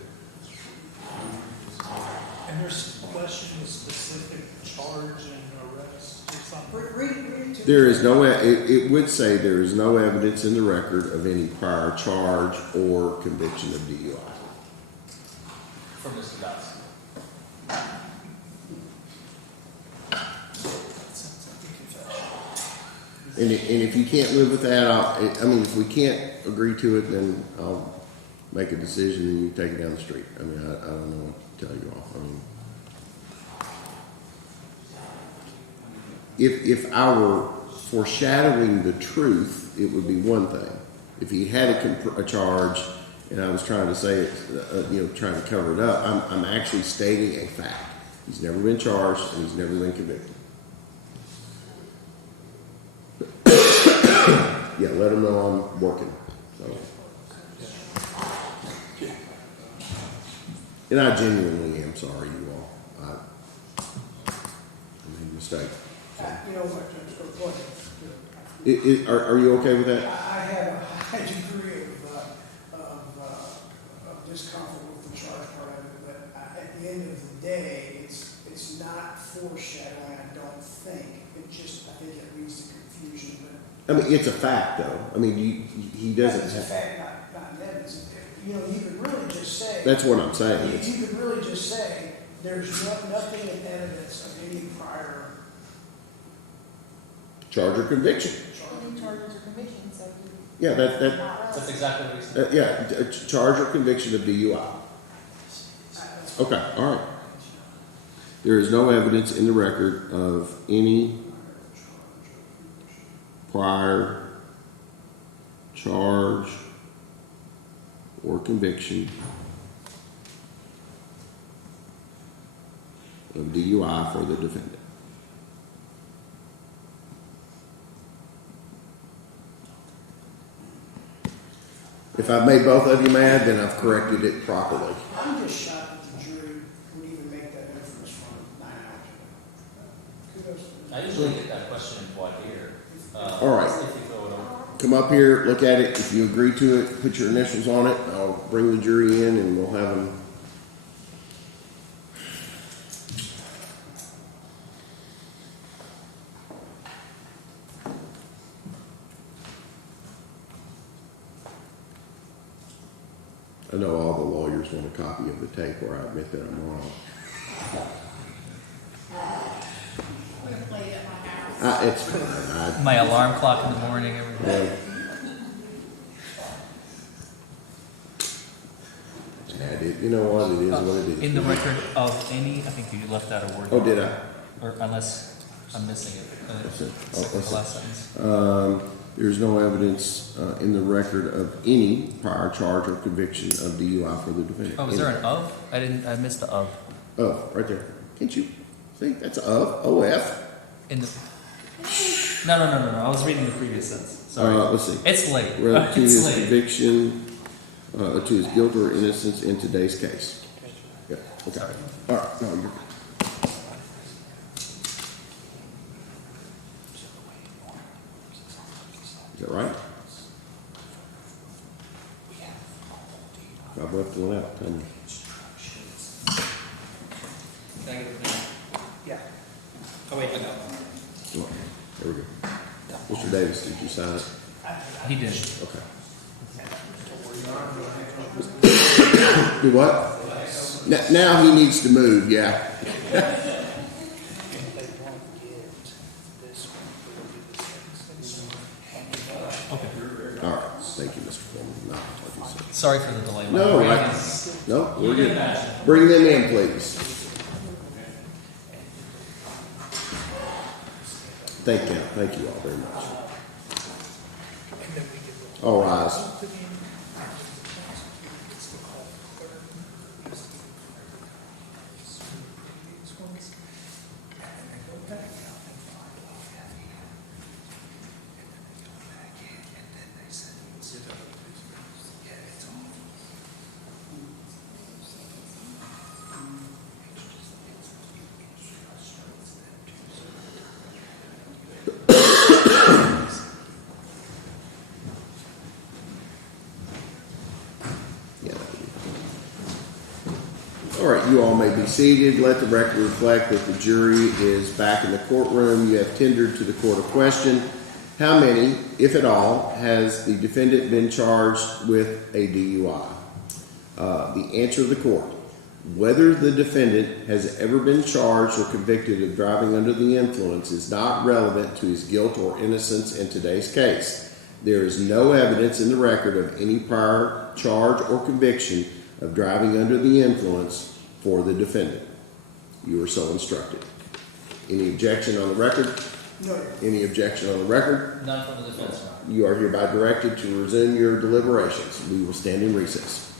And there's question of specific charge and arrest or something. There is no, it would say there is no evidence in the record of any prior charge or conviction of DUI. From Mr. Dawson. And if you can't live with that, if we can't agree to it, then I'll make a decision and you take it down the street. I mean, I don't know what to tell you all. I mean, if I were foreshadowing the truth, it would be one thing. If he had a charge and I was trying to say it, trying to cover it up, I'm actually stating a fact. He's never been charged and he's never been convicted. Yeah, let him know I'm working. So. And I genuinely am sorry, you all. I made a mistake. You know what, Judge, go ahead. Are you okay with that? I have a high degree of discomfort with the charge part of it, but at the end of the day, it's not foreshadowing, I don't think. I think it leads to confusion, but. I mean, it's a fact, though. I mean, he doesn't. It's a fact, not an evidence. You could really just say. That's what I'm saying. You could really just say, there's nothing in evidence of any prior. Charge or conviction. Any charges or convictions, so you. Yeah, That's exactly what he said. charge or conviction of DUI. Okay, all right. There is no evidence in the record of any prior charge or conviction of DUI for the defendant. If I've made both of you mad, then I've corrected it properly. I'm just shocked that the jury would even make that inference from 9 hours ago. Kudos to them. I usually get that question in voir dire. All right. If you throw it over. Come up here, look at it. If you agree to it, put your initials on it. I'll bring the jury in and we'll have them. I know all the lawyers want a copy of the tape where I admit that I'm wrong. We're gonna play it at my house. It's fine. My alarm clock in the morning, every You know what? It is what it is. In the record of any, I think you left out a word. Oh, did I? Or unless I'm missing it. That's it. Oh, Second that's to it. last sentence. There's no evidence in the record of any prior charge or conviction of DUI for the defendant. Oh, is there an of? I missed the of. Of, right there. Can't you see? That's of. OF. In the. No. I was reading the previous sentence. Sorry. Let's see. It's late. Relative to It's his late. conviction, to his guilt or innocence in today's case. Yeah, okay. Sorry. All right. No, you're good. left one out. Tell me. Can I get it now? Yeah. Oh, wait, I got one. Oh, there we go. Mr. Davis, did you sign it? He did. Okay. Do what? Now he needs to move, yeah. If they won't get this one, All right, thank you, Mr. Foreman. Not like you said. Sorry for the delay. No, My brain right. is- No, we're good. Bring them in, please. Thank you all very much. and then we get the All rise. Yeah. All right, you all may be seated. Let the record reflect that the jury is back in the courtroom. You have tendered to the court a question. How many, if at all, has the defendant been charged with a DUI? The answer of the court: whether the defendant has ever been charged or convicted of driving under the influence is not relevant to his guilt or innocence in today's case. There is no evidence in the record of any prior charge or conviction of driving under the influence for the defendant. You are so instructed. Any objection on the record? No. Any objection on the record? None from the defense, Your Honor. You are hereby directed to resume your deliberations. We will stand in recess.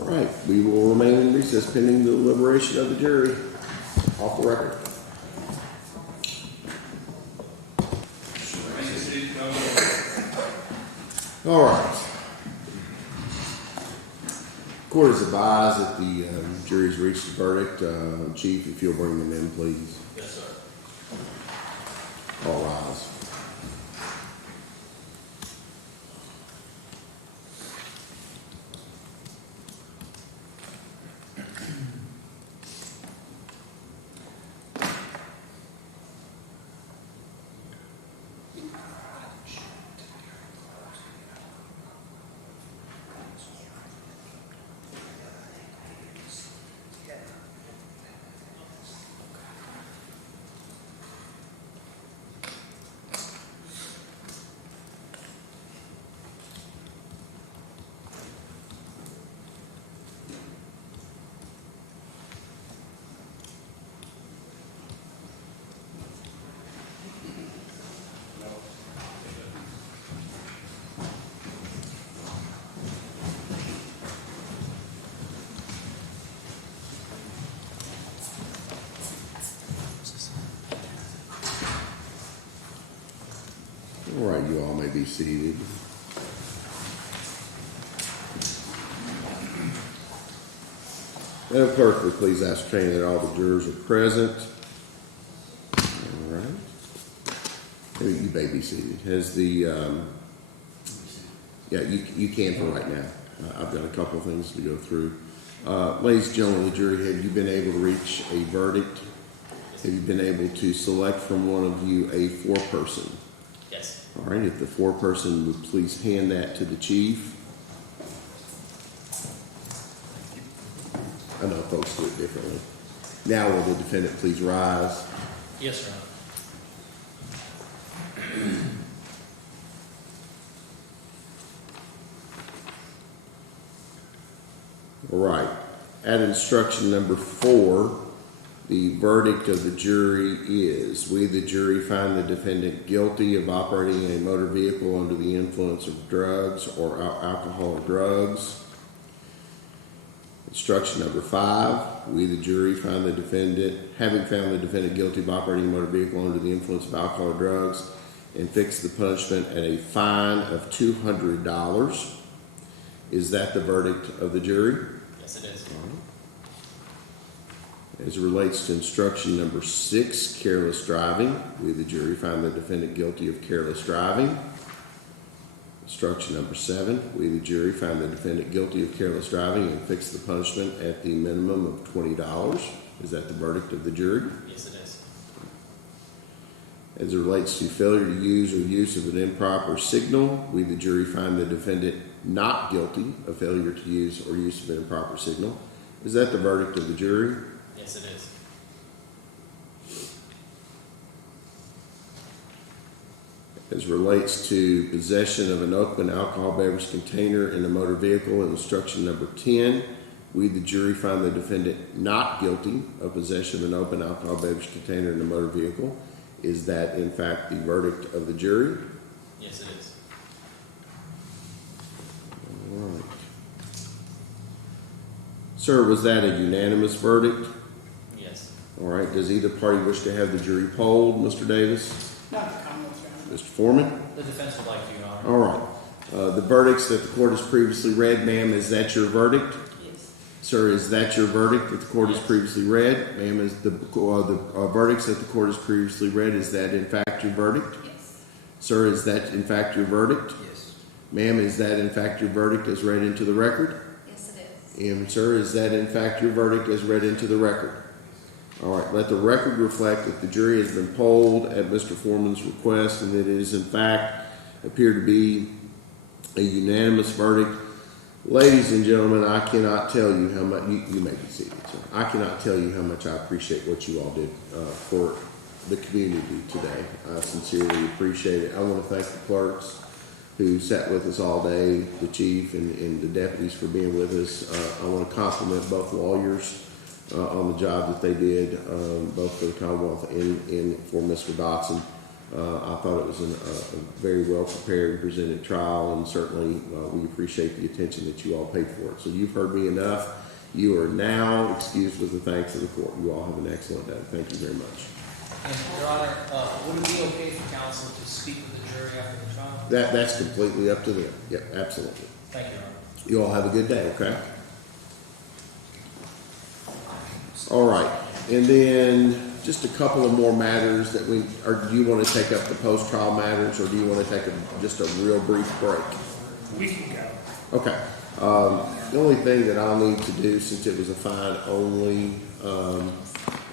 All right, we will remain in recess pending the deliberation of the jury. Off the record. All right. Court is advised that the jury's reached a verdict. Chief, if you'll bring them in, please. Yes, sir. All rise. All right, you all may be seated. Madam Clerk, will you please ascertain that all the jurors are present? All right. You may be seated. Has the, yeah, you can for right now. I've got a couple of things to go through. Ladies and gentlemen of the jury, have you been able to reach a verdict? Have you been able to select from one of you a foreperson? Yes. All right, if the foreperson would please hand that to the chief. I know folks do it differently. Now will the defendant please rise? Yes, Your Honor. All right. At instruction number 4, the verdict of the jury is: we, the jury, find the defendant guilty of operating a motor vehicle under the influence of drugs or alcohol or drugs. Instruction number 5, we, the jury, find the defendant, having found the defendant guilty of operating a motor vehicle under the influence of alcohol or drugs, and fix the punishment at a fine of $200. Is that the verdict of the jury? Yes. Yes, it is. As it relates to instruction number 6, careless driving, we, the jury, find the defendant guilty of careless driving. Instruction number 7, we, the jury, find the defendant guilty of careless driving and fix the punishment at the minimum of $20. Is that the verdict of the jury? Yes, it is. As it relates to failure to use or use of an improper signal, we, the jury, find the defendant not guilty of failure to use or use of an improper signal. Is that the verdict of the jury? Yes, it is. As relates to possession of an open alcohol beverage container in a motor vehicle, in instruction number 10, we, the jury, find the defendant not guilty of possession of an open alcohol beverage container in a motor vehicle. Is that, in fact, the verdict of the jury? Yes, it is. All right. Sir, was that a unanimous verdict? Yes. All right. Does either party wish to have the jury polled, Mr. Davis? Not the comments, Your Honor. Mr. Foreman? The defense would like to, Your Honor. All right. The verdicts that the court has previously read, ma'am, is that your verdict? Yes. Sir, is that your verdict that the court has previously read? Ma'am, is the verdicts that the court has previously read, is that in fact your verdict? Yes. Sir, is that in fact your verdict? Yes. Ma'am, is that in fact your verdict as read into the record? Yes, it is. And sir, is that in fact your verdict as read into the record? All right, let the record reflect that the jury has been polled at Mr. Foreman's request and that it is in fact appear to be a unanimous verdict. Ladies and gentlemen, I cannot tell you how much, you may be seated, sir. I cannot tell you how much I appreciate what you all did for the community today. I sincerely appreciate it. I want to thank the clerks who sat with us all day, the chief and the deputies for being with us. I want to compliment both lawyers on the job that they did, both for the Commonwealth and for Mr. Dotson. I thought it was a very well prepared, presented trial, and certainly we appreciate the attention that you all paid for it. So you've heard me enough. You are now excused with the thanks of the court. You all have an excellent day. Thank you very much. And Your Honor, would it be okay for counsel to speak with the jury after the trial? That's completely up to them. Yep, absolutely. Thank you, Your Honor. You all have a good day, okay? All right, and then just a couple of more matters that do you want to take up the post-trial matters, or do you want to take just a real brief break? We can go. Okay. The only thing that I'll need to do, since it was a fine only,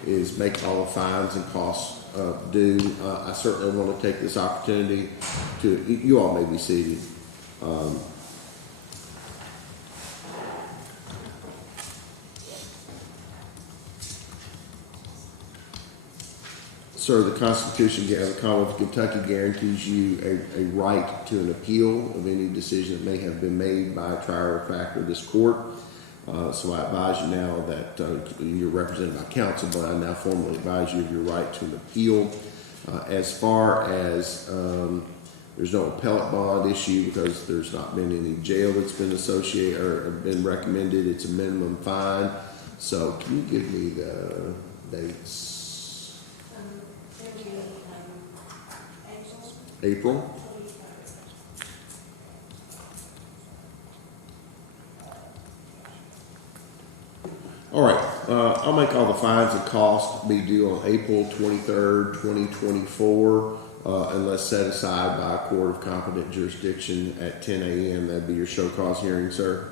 is make all the fines and costs due. I certainly want to take this opportunity to, you all may be seated. Sir, the Constitution of the Commonwealth of Kentucky guarantees you a right to an appeal of any decision that may have been made by a trier of fact or this court. So I advise you now that you're represented by counsel, but I now formally advise you of your right to an appeal. As far as there's no appellate bond issue because there's not been any jail that's been associated or been recommended. It's a minimum fine. So can you give me the dates? April. All right, I'll make all the fines and costs be due on April 23rd, 2024, unless set aside by a court of competent jurisdiction at 10 a.m. That'd be your show cause hearing, sir.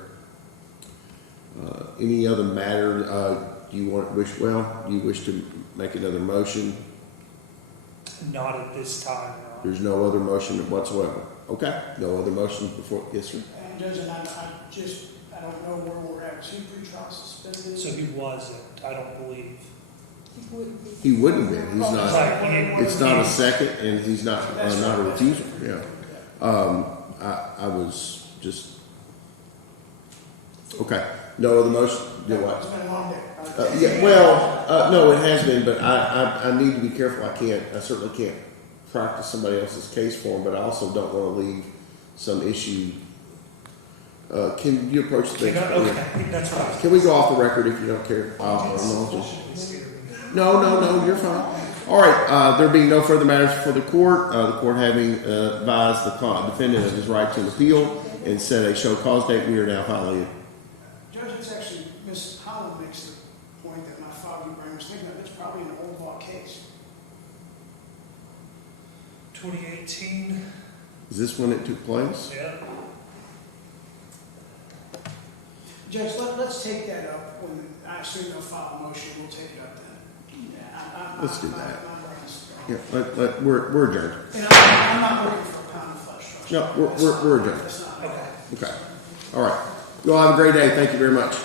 Any other matter you wish to make another motion? Not at this time, Your Honor. There's no other motion whatsoever. Okay, no other motion before, yes, sir? And Judge, I don't know where we're at. Was he pre-trial suspended? So he wasn't, I don't believe. He wouldn't be. He's not. Right. It's not a second, and he's not not a refusal. Yeah. I was just okay. No other motion. Do what? It's been a long day. Yeah. Well, no, it has been, but I need to be careful. I certainly can't practice somebody else's case for him, but I also don't want to leave some issue. Can you approach the bench? Okay, that's right. Can we go off the record if you don't care? No, you're fine. All right, there being no further matters before the court having advised the defendant of his right to an appeal and set a show cause date, we are now filing it. Judge, it's actually probably an old law case. 2018, Is this when it took place? yeah. Judge, let's take that up when, I assume they'll file a motion, we'll take it up then. Yeah, Let's do that. my brain's gone. Yeah, we're adjourned. And I'm not looking for a pound of flesh. No, we're adjourned. That's not. Okay. Okay. All right. You all have a great day. Thank you very much.